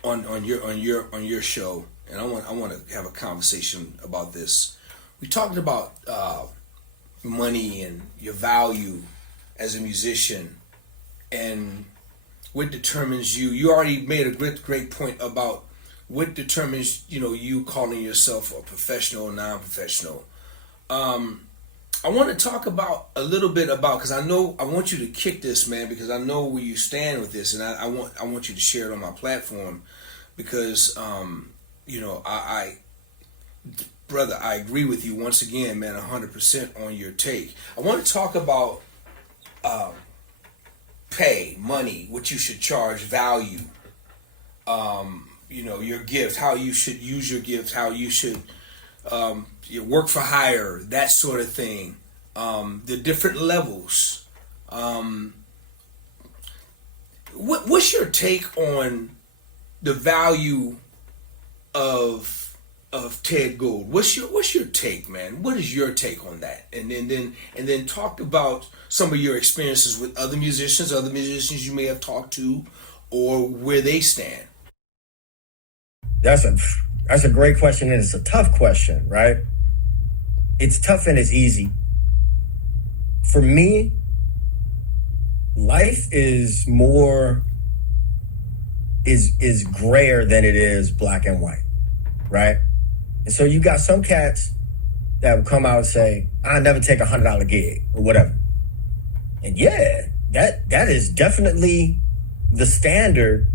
on your show, and I want to have a conversation about this. We talked about money and your value as a musician, and what determines you. You already made a great point about what determines you calling yourself a professional or non-professional. I want to talk about a little bit about, because I know I want you to kick this, man, because I know where you stand with this, and I want you to share it on my platform, because you know, brother, I agree with you once again, man, 100% on your take. I want to talk about pay, money, what you should charge, value. You know, your gift, how you should use your gift, how you should your work for hire, that sort of thing. The different levels. What's your take on the value of Ted Gold? What's your take, man? What is your take on that? And then talk about some of your experiences with other musicians you may have talked to, or where they stand. That's a great question, and it's a tough question, right? It's tough and it's easy. For me, life is grayer than it is black and white, right? And so you got some cats that will come out and say, "I never take $100 gig," or whatever. And yeah, that is definitely the standard.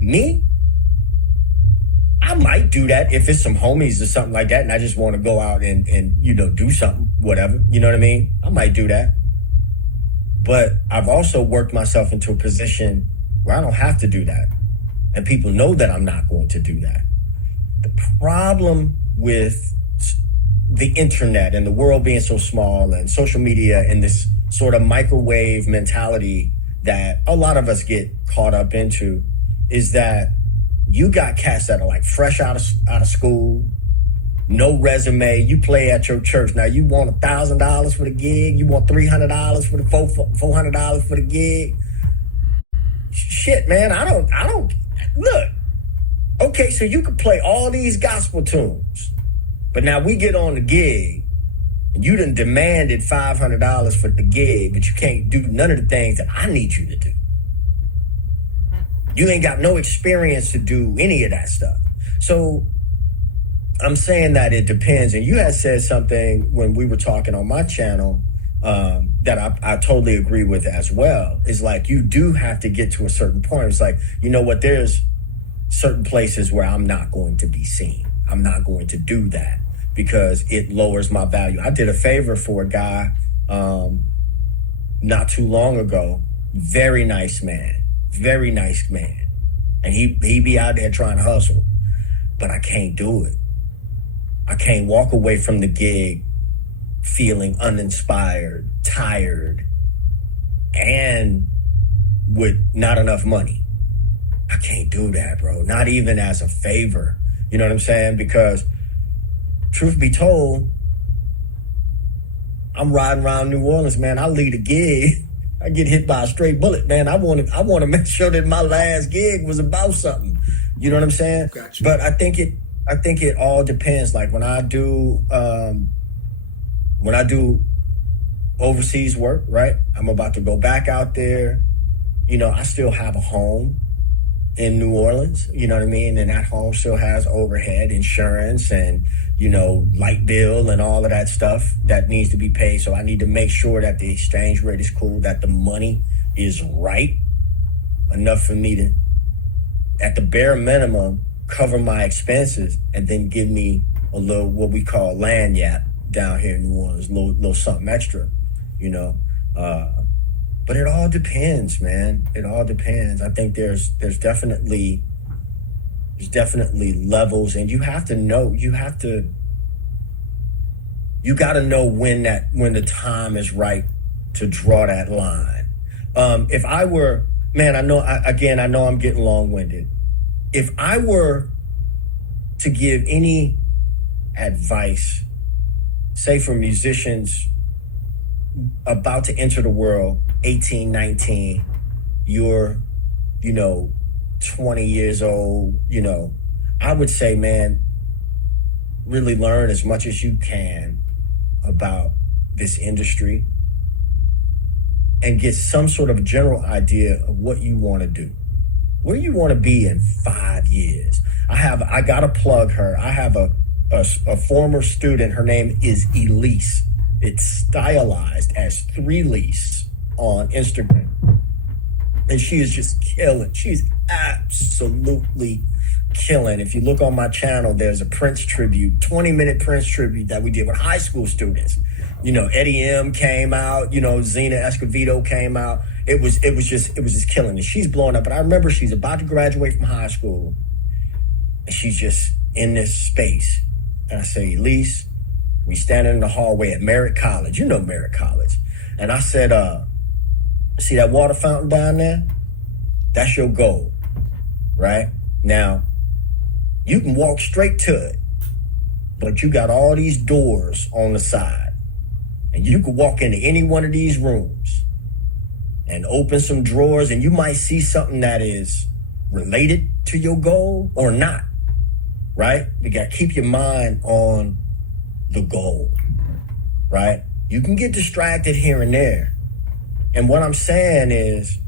Me, I might do that if it's some homies or something like that, and I just want to go out and you know, do something, whatever. You know what I mean? I might do that. But I've also worked myself into a position where I don't have to do that. And people know that I'm not going to do that. The problem with the internet and the world being so small and social media and this sort of microwave mentality that a lot of us get caught up into is that you got cats that are like fresh out of school, no resume. You play at your church. Now you want $1,000 for the gig. You want $300 for the $400 for the gig. Shit, man. I don't look. Okay, so you can play all these gospel tunes, but now we get on the gig and you done demanded $500 for the gig, but you can't do none of the things that I need you to do. You ain't got no experience to do any of that stuff. So I'm saying that it depends. And you had said something when we were talking on my channel that I totally agree with as well. Is like, you do have to get to a certain point. It's like, you know what, there's certain places where I'm not going to be seen. I'm not going to do that because it lowers my value. I did a favor for a guy not too long ago. Very nice man. Very nice man. And he be out there trying to hustle. But I can't do it. I can't walk away from the gig feeling uninspired, tired, and with not enough money. I can't do that, bro. Not even as a favor. You know what I'm saying? Because truth be told, I'm riding around New Orleans, man. I lead a gig. I get hit by a straight bullet, man. I want to make sure that my last gig was about something. You know what I'm saying? Gotcha. But I think it all depends. Like when I do overseas work, right? I'm about to go back out there. You know, I still have a home in New Orleans, you know what I mean? And that home still has overhead, insurance, and, you know, light bill and all of that stuff that needs to be paid. So I need to make sure that the exchange rate is cool, that the money is right enough for me to, at the bare minimum, cover my expenses and then give me a little, what we call land yap down here in New Orleans, little something extra, you know? But it all depends, man. It all depends. I think there's definitely levels, and you got to know when the time is right to draw that line. If I were, man, I know I'm getting long-winded. If I were to give any advice, say for musicians about to enter the world, 18, 19, you're, 20 years old, I would say, man, really learn as much as you can about this industry and get some sort of general idea of what you want to do. Where you want to be in 5 years. I got to plug her. I have a former student. Her name is Elise. It's stylized as 3Lease on Instagram. And she is just killing. She's absolutely killing. If you look on my channel, there's a Prince tribute, 20-minute Prince tribute that we did with high school students. You know, Eddie M came out, you know, Zena Escovedo came out. It was just killing. And she's blowing up. But I remember she's about to graduate from high school. And she's just in this space. And I say, Elise, we standing in the hallway at Merritt College. You know Merritt College. And I said, see that water fountain down there? That's your goal, right? Now, you can walk straight to it, but you got all these doors on the side. And you could walk into any one of these rooms and open some drawers, and you might see something that is related to your goal or not, right? You got to keep your mind on the goal, right? You can get distracted here and there. And what I'm saying is,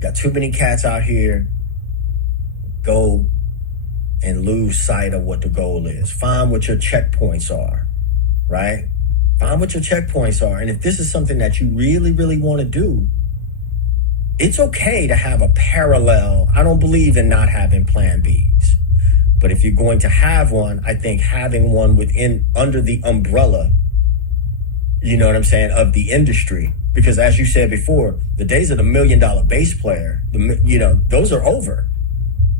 got too many cats out here go and lose sight of what the goal is. Find what your checkpoints are, right? Find what your checkpoints are. And if this is something that you really, really want to do, it's okay to have a parallel. I don't believe in not having plan Bs. But if you're going to have one, I think having one under the umbrella, you know what I'm saying, of the industry. Because as you said before, the days of the $1 million bass player, you know, those are over.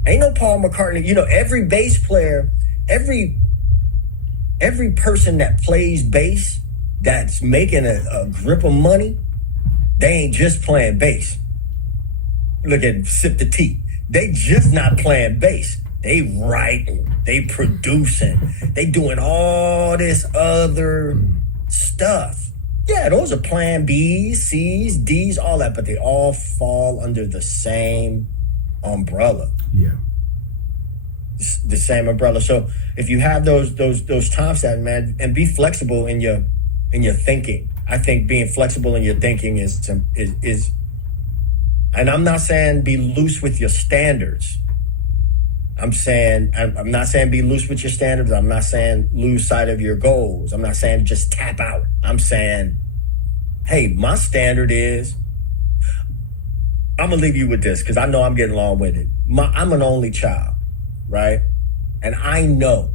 Ain't no Paul McCartney. You know, every bass player, every person that plays bass that's making a grip of money, they ain't just playing bass. Look at Sip the Tea. They just not playing bass. They writing, they producing, they doing all this other stuff. Yeah, those are plan Bs, Cs, Ds, all that, but they all fall under the same umbrella. Yeah. The same umbrella. So if you have those time stamps, man, and be flexible in your thinking. I think being flexible in your thinking is, and I'm not saying be loose with your standards. I'm not saying be loose with your standards. I'm not saying lose sight of your goals. I'm not saying just tap out. I'm saying, hey, my standard is, I'm going to leave you with this because I know I'm getting long-winded. I'm an only child, right? And I know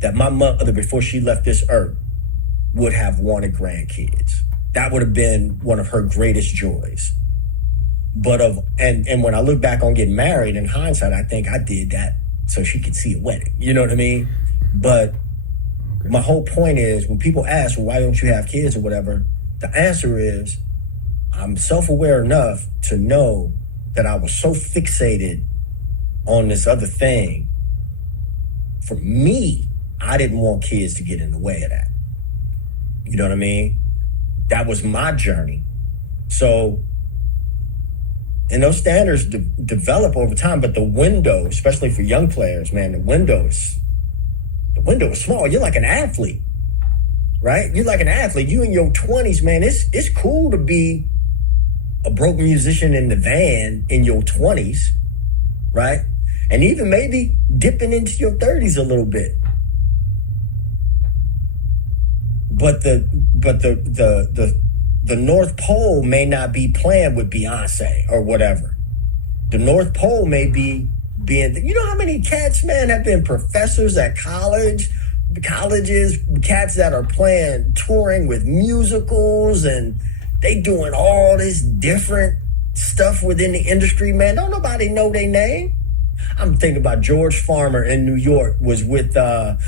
that my mother, before she left this earth, would have wanted grandkids. That would have been one of her greatest joys. But and when I look back on getting married, in hindsight, I think I did that so she could see a wedding. You know what I mean? But my whole point is, when people ask, well, why don't you have kids or whatever, the answer is, I'm self-aware enough to know that I was so fixated on this other thing. For me, I didn't want kids to get in the way of that. You know what I mean? That was my journey. So, and those standards develop over time, but the window, especially for young players, man, the window is small. You're like an athlete, right? You're like an athlete. You in your 20s, man, it's cool to be a broke musician in the van in your 20s, right? And even maybe dipping into your 30s a little bit. But the North Pole may not be playing with Beyonce or whatever. The North Pole may be being, you know how many cats, man, have been professors at colleges, cats that are touring with musicals, and they doing all this different stuff within the industry, man. Don't nobody know their name. I'm thinking about George Farmer in New York was with, damn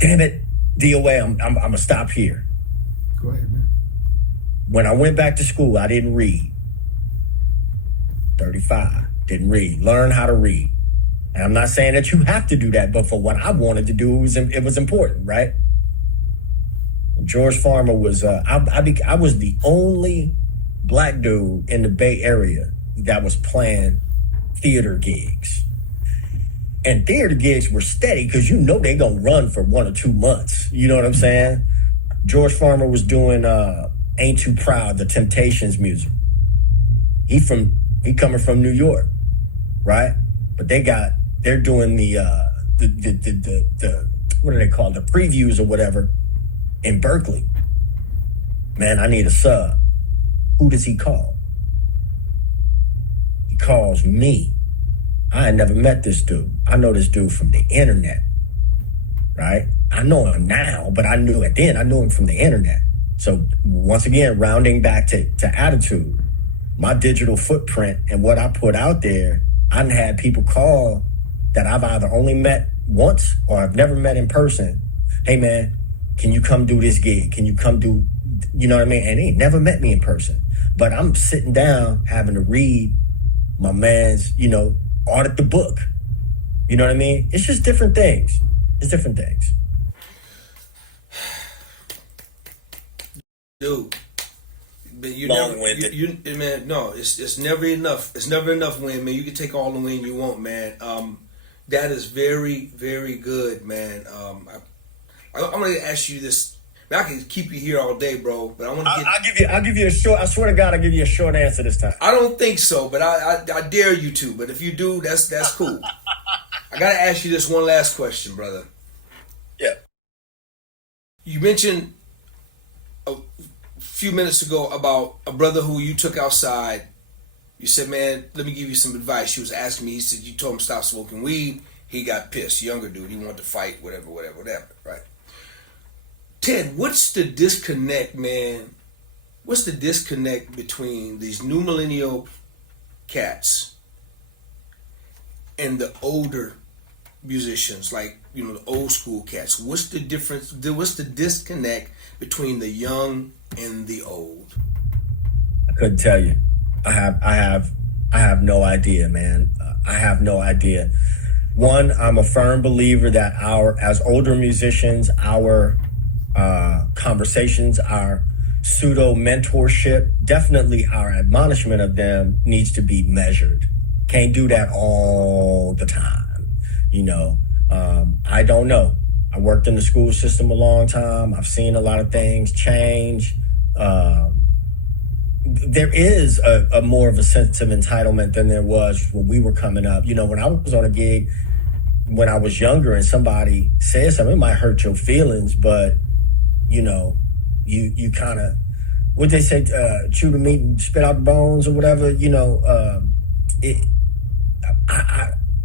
it, DOA, I'm gonna stop here. Go ahead, man. When I went back to school, I didn't read. 35, didn't read. Learn how to read. And I'm not saying that you have to do that, but for what I wanted to do, it was important, right? George Farmer was, I was the only black dude in the Bay Area that was playing theater gigs. And theater gigs were steady because you know they gonna run for 1 or 2 months. You know what I'm saying? George Farmer was doing Ain't Too Proud, the Temptations music. He coming from New York, right? But they're doing the what do they call it? The previews or whatever in Berkeley. Man, I need a sub. Who does he call? He calls me. I had never met this dude. I know this dude from the internet, right? I know him now, but I knew it then. I knew him from the internet. So once again, rounding back to attitude, my digital footprint and what I put out there, I done had people call that I've either only met once or I've never met in person. Hey man, can you come do this gig? Can you come do, you know what I mean? And they ain't never met me in person, but I'm sitting down having to read my man's, audit the book. You know what I mean? It's just different things. It's different things. Dude, but you Long-winded. man, no, it's never enough. It's never enough win, man. You can take all the win you want, man. That is very, very good, man. I'm gonna ask you this. Man, I can keep you here all day, bro. But I want to get. I'll give you a short. I swear to God, I'll give you a short answer this time. I don't think so, but I dare you to. But if you do, that's cool. I gotta ask you this one last question, brother. Yeah. You mentioned a few minutes ago about a brother who you took outside. You said, man, let me give you some advice. She was asking me, he said, you told him stop smoking weed. He got pissed. Younger dude. He wanted to fight, whatever, right? Ted, what's the disconnect, man? What's the disconnect between these new millennial cats and the older musicians, like, the old school cats? What's the difference? What's the disconnect between the young and the old? I couldn't tell you. I have no idea, man. I have no idea. One, I'm a firm believer that as older musicians, our conversations, our pseudo mentorship, definitely our admonishment of them needs to be measured. Can't do that all the time. I don't know. I worked in the school system a long time. I've seen a lot of things change. There is a more of a sense of entitlement than there was when we were coming up. When I was on a gig when I was younger and somebody said something, it might hurt your feelings, but you kind of, what they say, chew the meat and spit out the bones or whatever.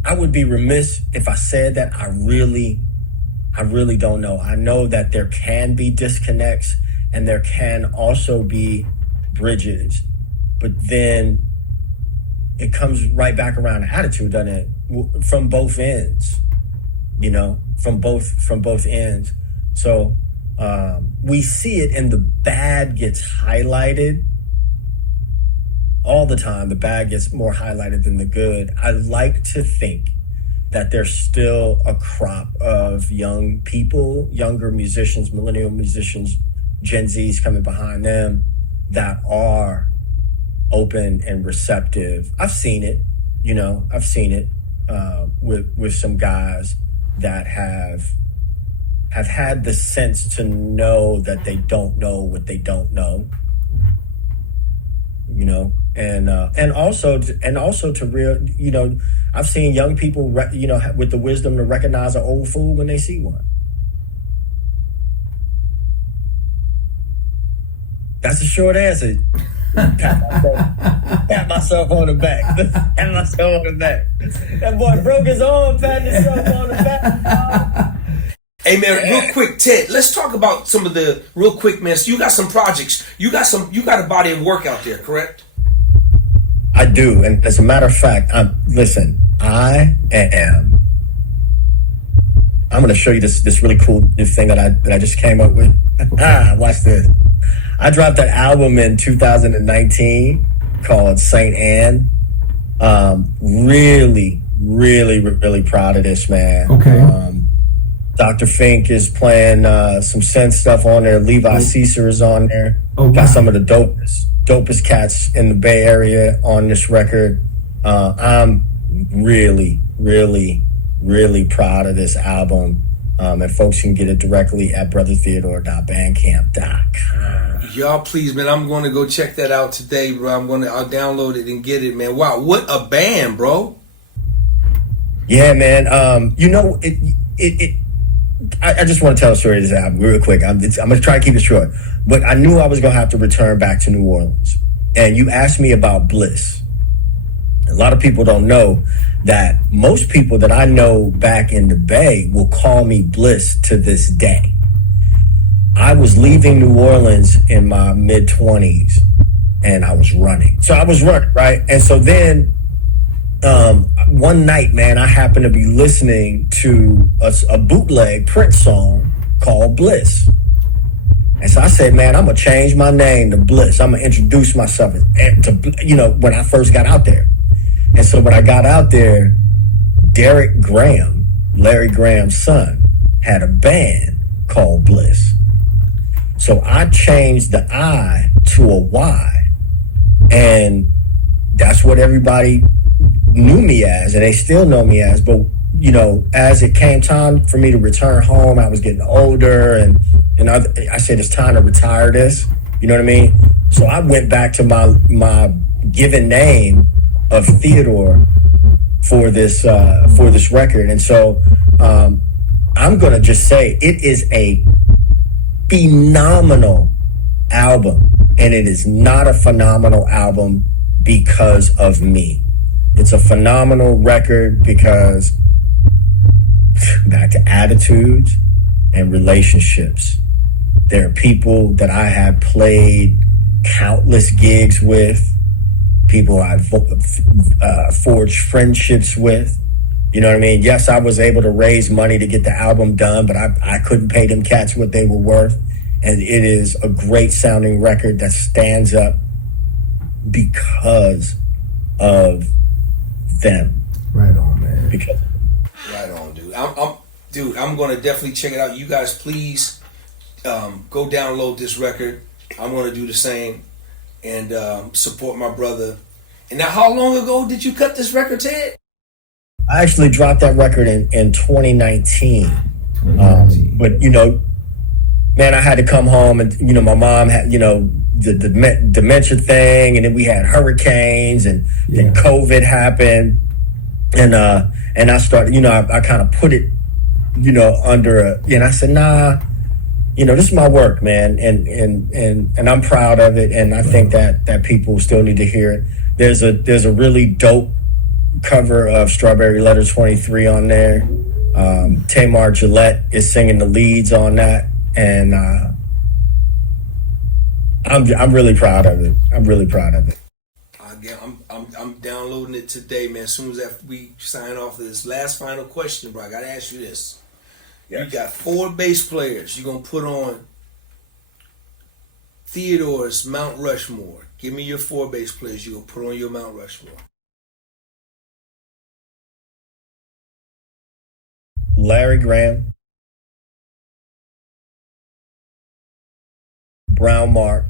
I would be remiss if I said that. I really don't know. I know that there can be disconnects and there can also be bridges, but then it comes right back around to attitude, doesn't it? From both ends, from both ends. So we see it, and the bad gets highlighted all the time. The bad gets more highlighted than the good. I like to think that there's still a crop of young people, younger musicians, millennial musicians, Gen Zs coming behind them that are open and receptive. I've seen it, with some guys that have had the sense to know that they don't know what they don't know, and also to real, I've seen young people, with the wisdom to recognize an old fool when they see one. That's a short answer. Pat myself on the back. Pat myself on the back. That boy broke his arm, patting himself on the back. Hey man, real quick, Ted, let's talk about some of the real quick, man. So you got some projects. You got a body of work out there, correct? I do, and as a matter of fact, I'm going to show you this really cool new thing that I just came up with. Watch this. I dropped that album in 2019 called Saint Anne. Really, really, really proud of this, man. Okay. Dr. Fink is playing some synth stuff on there. Levi Caesar is on there. Oh, wow. Got some of the dopest cats in the Bay Area on this record. I'm really, really, really proud of this album. And folks can get it directly at brothertheodore.bandcamp.com. Y'all, please, man, I'm going to go check that out today, bro. I'll download it and get it, man. Wow, what a band, bro. Yeah, man. I just want to tell a story of this album real quick. I'm going to try to keep it short. But I knew I was going to have to return back to New Orleans. And you asked me about Bliss. A lot of people don't know that most people that I know back in the Bay will call me Bliss to this day. I was leaving New Orleans in my mid-20s, and I was running. So I was running, right? And so then one night, man, I happened to be listening to a bootleg Prince song called Bliss. And so I said, man, I'm going to change my name to Bliss. I'm going to introduce myself to, when I first got out there. And so when I got out there, Derek Graham, Larry Graham's son, had a band called Bliss. So I changed the I to a Y. And that's what everybody knew me as, and they still know me as. But, as it came time for me to return home, I was getting older, and I said, it's time to retire this. You know what I mean? So I went back to my given name of Theodore for this record. And so I'm going to just say it is a phenomenal album, and it is not a phenomenal album because of me. It's a phenomenal record because back to attitudes and relationships. There are people that I have played countless gigs with, people I've forged friendships with. You know what I mean? Yes, I was able to raise money to get the album done, but I couldn't pay them cats what they were worth. And it is a great sounding record that stands up because of them. Right on, man. Right on, dude. I'm gonna definitely check it out. You guys, please go download this record. I'm gonna do the same and support my brother. And now, how long ago did you cut this record, Ted? I actually dropped that record in 2019. But man, I had to come home, and my mom had the dementia thing, and then we had hurricanes, and then COVID happened, and I started, I kind of put it, under and I said, nah, this is my work, man, and I'm proud of it, and I think that people still need to hear it. There's a really dope cover of Strawberry Letter 23 on there. Tamar Gillette is singing the leads on that, and I'm really proud of it. I'm downloading it today, man. As soon as after we sign off this last final question, bro, I gotta ask you this. Yes. You got 4 bass players. You're gonna put on Theodore's Mount Rushmore. Give me your 4 bass players you're gonna put on your Mount Rushmore. Larry Graham, Brown Mark,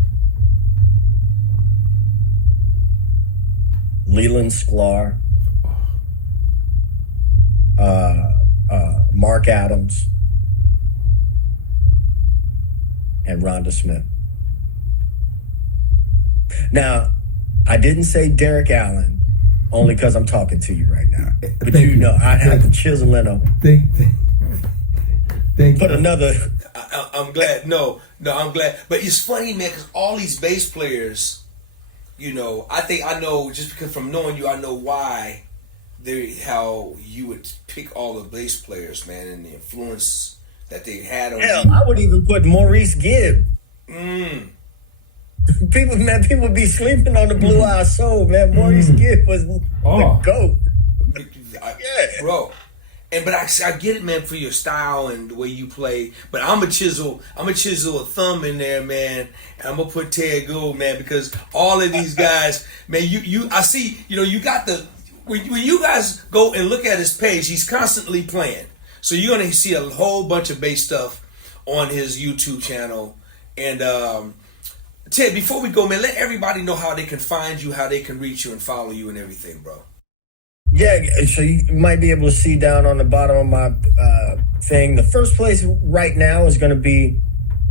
Leland Sklar, Mark Adams, and Rhonda Smith. Now, I didn't say Derek Allen only because I'm talking to you right now. But I have to chisel in a... Put another... I'm glad. No, I'm glad. But it's funny, man, because all these bass players, I think I know, just because from knowing you, I know why how you would pick all the bass players, man, and the influence that they had on you. I would even put Maurice Gibb. People be sleeping on the Blue Eye Soul, man. Maurice Gibb was the GOAT. Bro. But I get it, man, for your style and the way you play. But I'm a chisel a thumb in there, man. And I'm gonna put Ted Gould, man, because all of these guys, man, I see, you got when you guys go and look at his page, he's constantly playing. So you're gonna see a whole bunch of bass stuff on his YouTube channel. And Ted, before we go, man, let everybody know how they can find you, how they can reach you and follow you and everything, bro. Yeah, so you might be able to see down on the bottom of my thing. The first place right now is going to be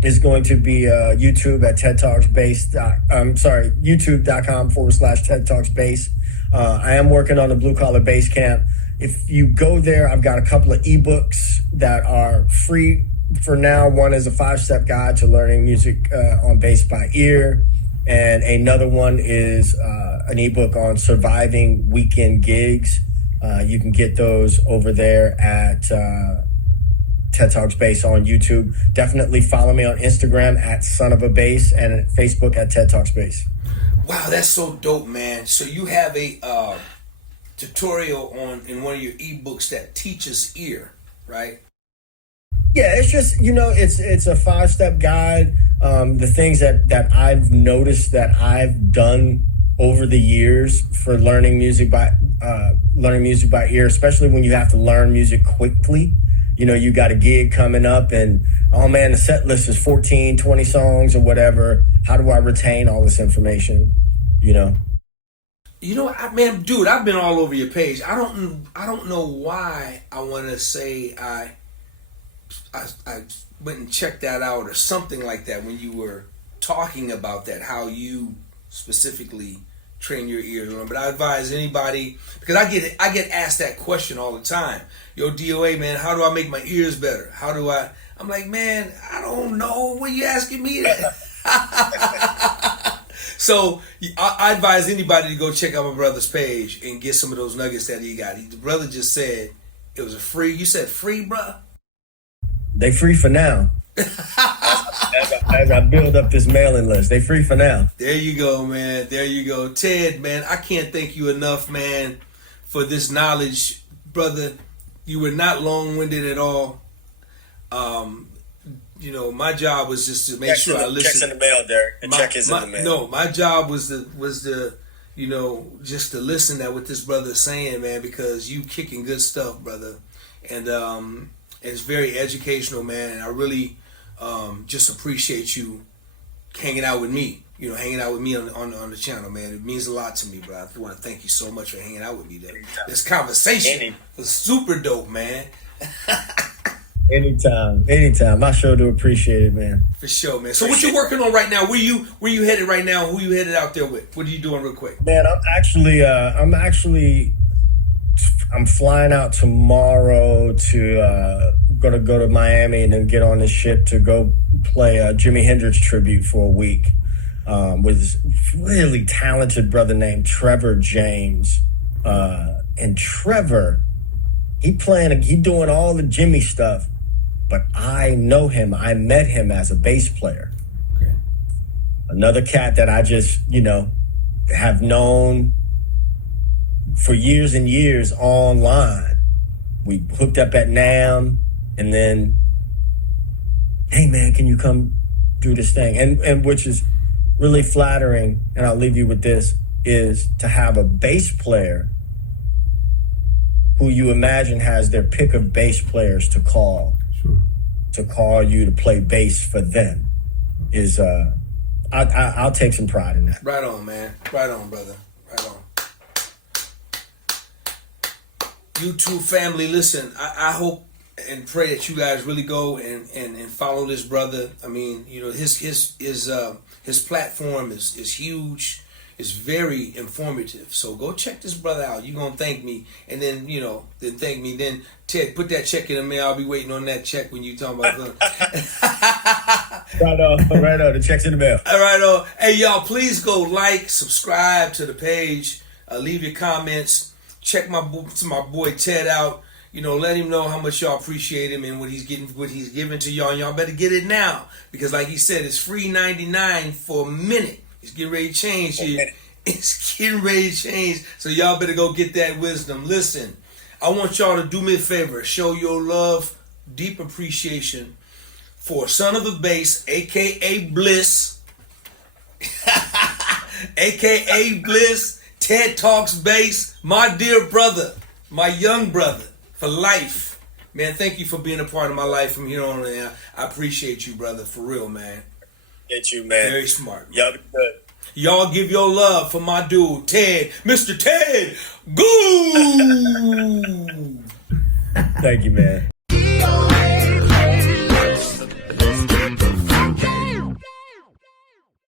YouTube at TED Talks Bass. YouTube.com/TED Talks Bass. I am working on the Blue Collar Bass Camp. If you go there, I've got a couple of ebooks that are free for now. One is a 5-step guide to learning music on bass by ear, and another one is an ebook on surviving weekend gigs. You can get those over there at TED Talks Bass on YouTube. Definitely follow me on Instagram at Son of a Bass and at Facebook at TED Talks Bass. Wow, that's so dope, man. So you have a tutorial in one of your ebooks that teaches ear, right? Yeah, it's just, it's a 5-step guide. The things that I've noticed that I've done over the years for learning music by ear, especially when you have to learn music quickly. You got a gig coming up and, oh man, the set list is 14, 20 songs or whatever. How do I retain all this information? Man, dude, I've been all over your page. I don't know why I want to say I went and checked that out or something like that when you were talking about that, how you specifically train your ears on. But I advise anybody, because I get asked that question all the time. Yo, DOA, man, how do I make my ears better? I'm like, man, I don't know. What are you asking me that? So I advise anybody to go check out my brother's page and get some of those nuggets that he got. The brother just said it was a free. You said free, bruh? They free for now. As I build up this mailing list, they free for now. There you go, man. There you go. Ted, man, I can't thank you enough, man, for this knowledge. Brother, you were not long-winded at all. My job was just to make sure I listened. Check's in the mail, Derek. The check is in the mail. No, my job was to just to listen to what this brother is saying, man, because you kicking good stuff, brother. And it's very educational, man. And I really just appreciate you hanging out with me. Hanging out with me on the channel, man. It means a lot to me, bro. I want to thank you so much for hanging out with me. This conversation was super dope, man. Anytime. I sure do appreciate it, man. For sure, man. So what you working on right now? Where you headed right now? Who you headed out there with? What are you doing real quick? Man, I'm flying out tomorrow to go to Miami and then get on this ship to go play a Jimi Hendrix tribute for a week with this really talented brother named Trevor James. And Trevor, he doing all the Jimmy stuff, but I know him. I met him as a bass player. Okay. Another cat that I just, have known for years and years online. We hooked up at NAMM, and then, hey man, can you come do this thing? And which is really flattering, and I'll leave you with this, is to have a bass player who you imagine has their pick of bass players to call. Sure. To call you to play bass for them is I'll take some pride in that. Right on, man. Right on, brother. Right on. YouTube family, listen, I hope and pray that you guys really go and follow this brother. I mean, his platform is huge. It's very informative. So go check this brother out. You're gonna thank me, and then then thank me. Then Ted, put that check in the mail. I'll be waiting on that check when you talking about. Right on. The check's in the mail. All right on. Hey y'all, please go like, subscribe to the page, leave your comments. Check my boy Ted out. Let him know how much y'all appreciate him and what he's giving to y'all. And y'all better get it now, because like he said, it's free 99 for a minute. It's getting ready to change here. It's getting ready to change. So y'all better go get that wisdom. Listen, I want y'all to do me a favor. Show your love, deep appreciation for Son of a Bass, a.k.a. Bliss. a.k.a. Bliss. TED Talks Bass. My dear brother. My young brother. For life. Man, thank you for being a part of my life from here on in. I appreciate you, brother. For real, man. Get you, man. Very smart. Man. Y'all be good. Y'all give your love for my dude, Ted. Mr. Ted. Goo! Thank you, man.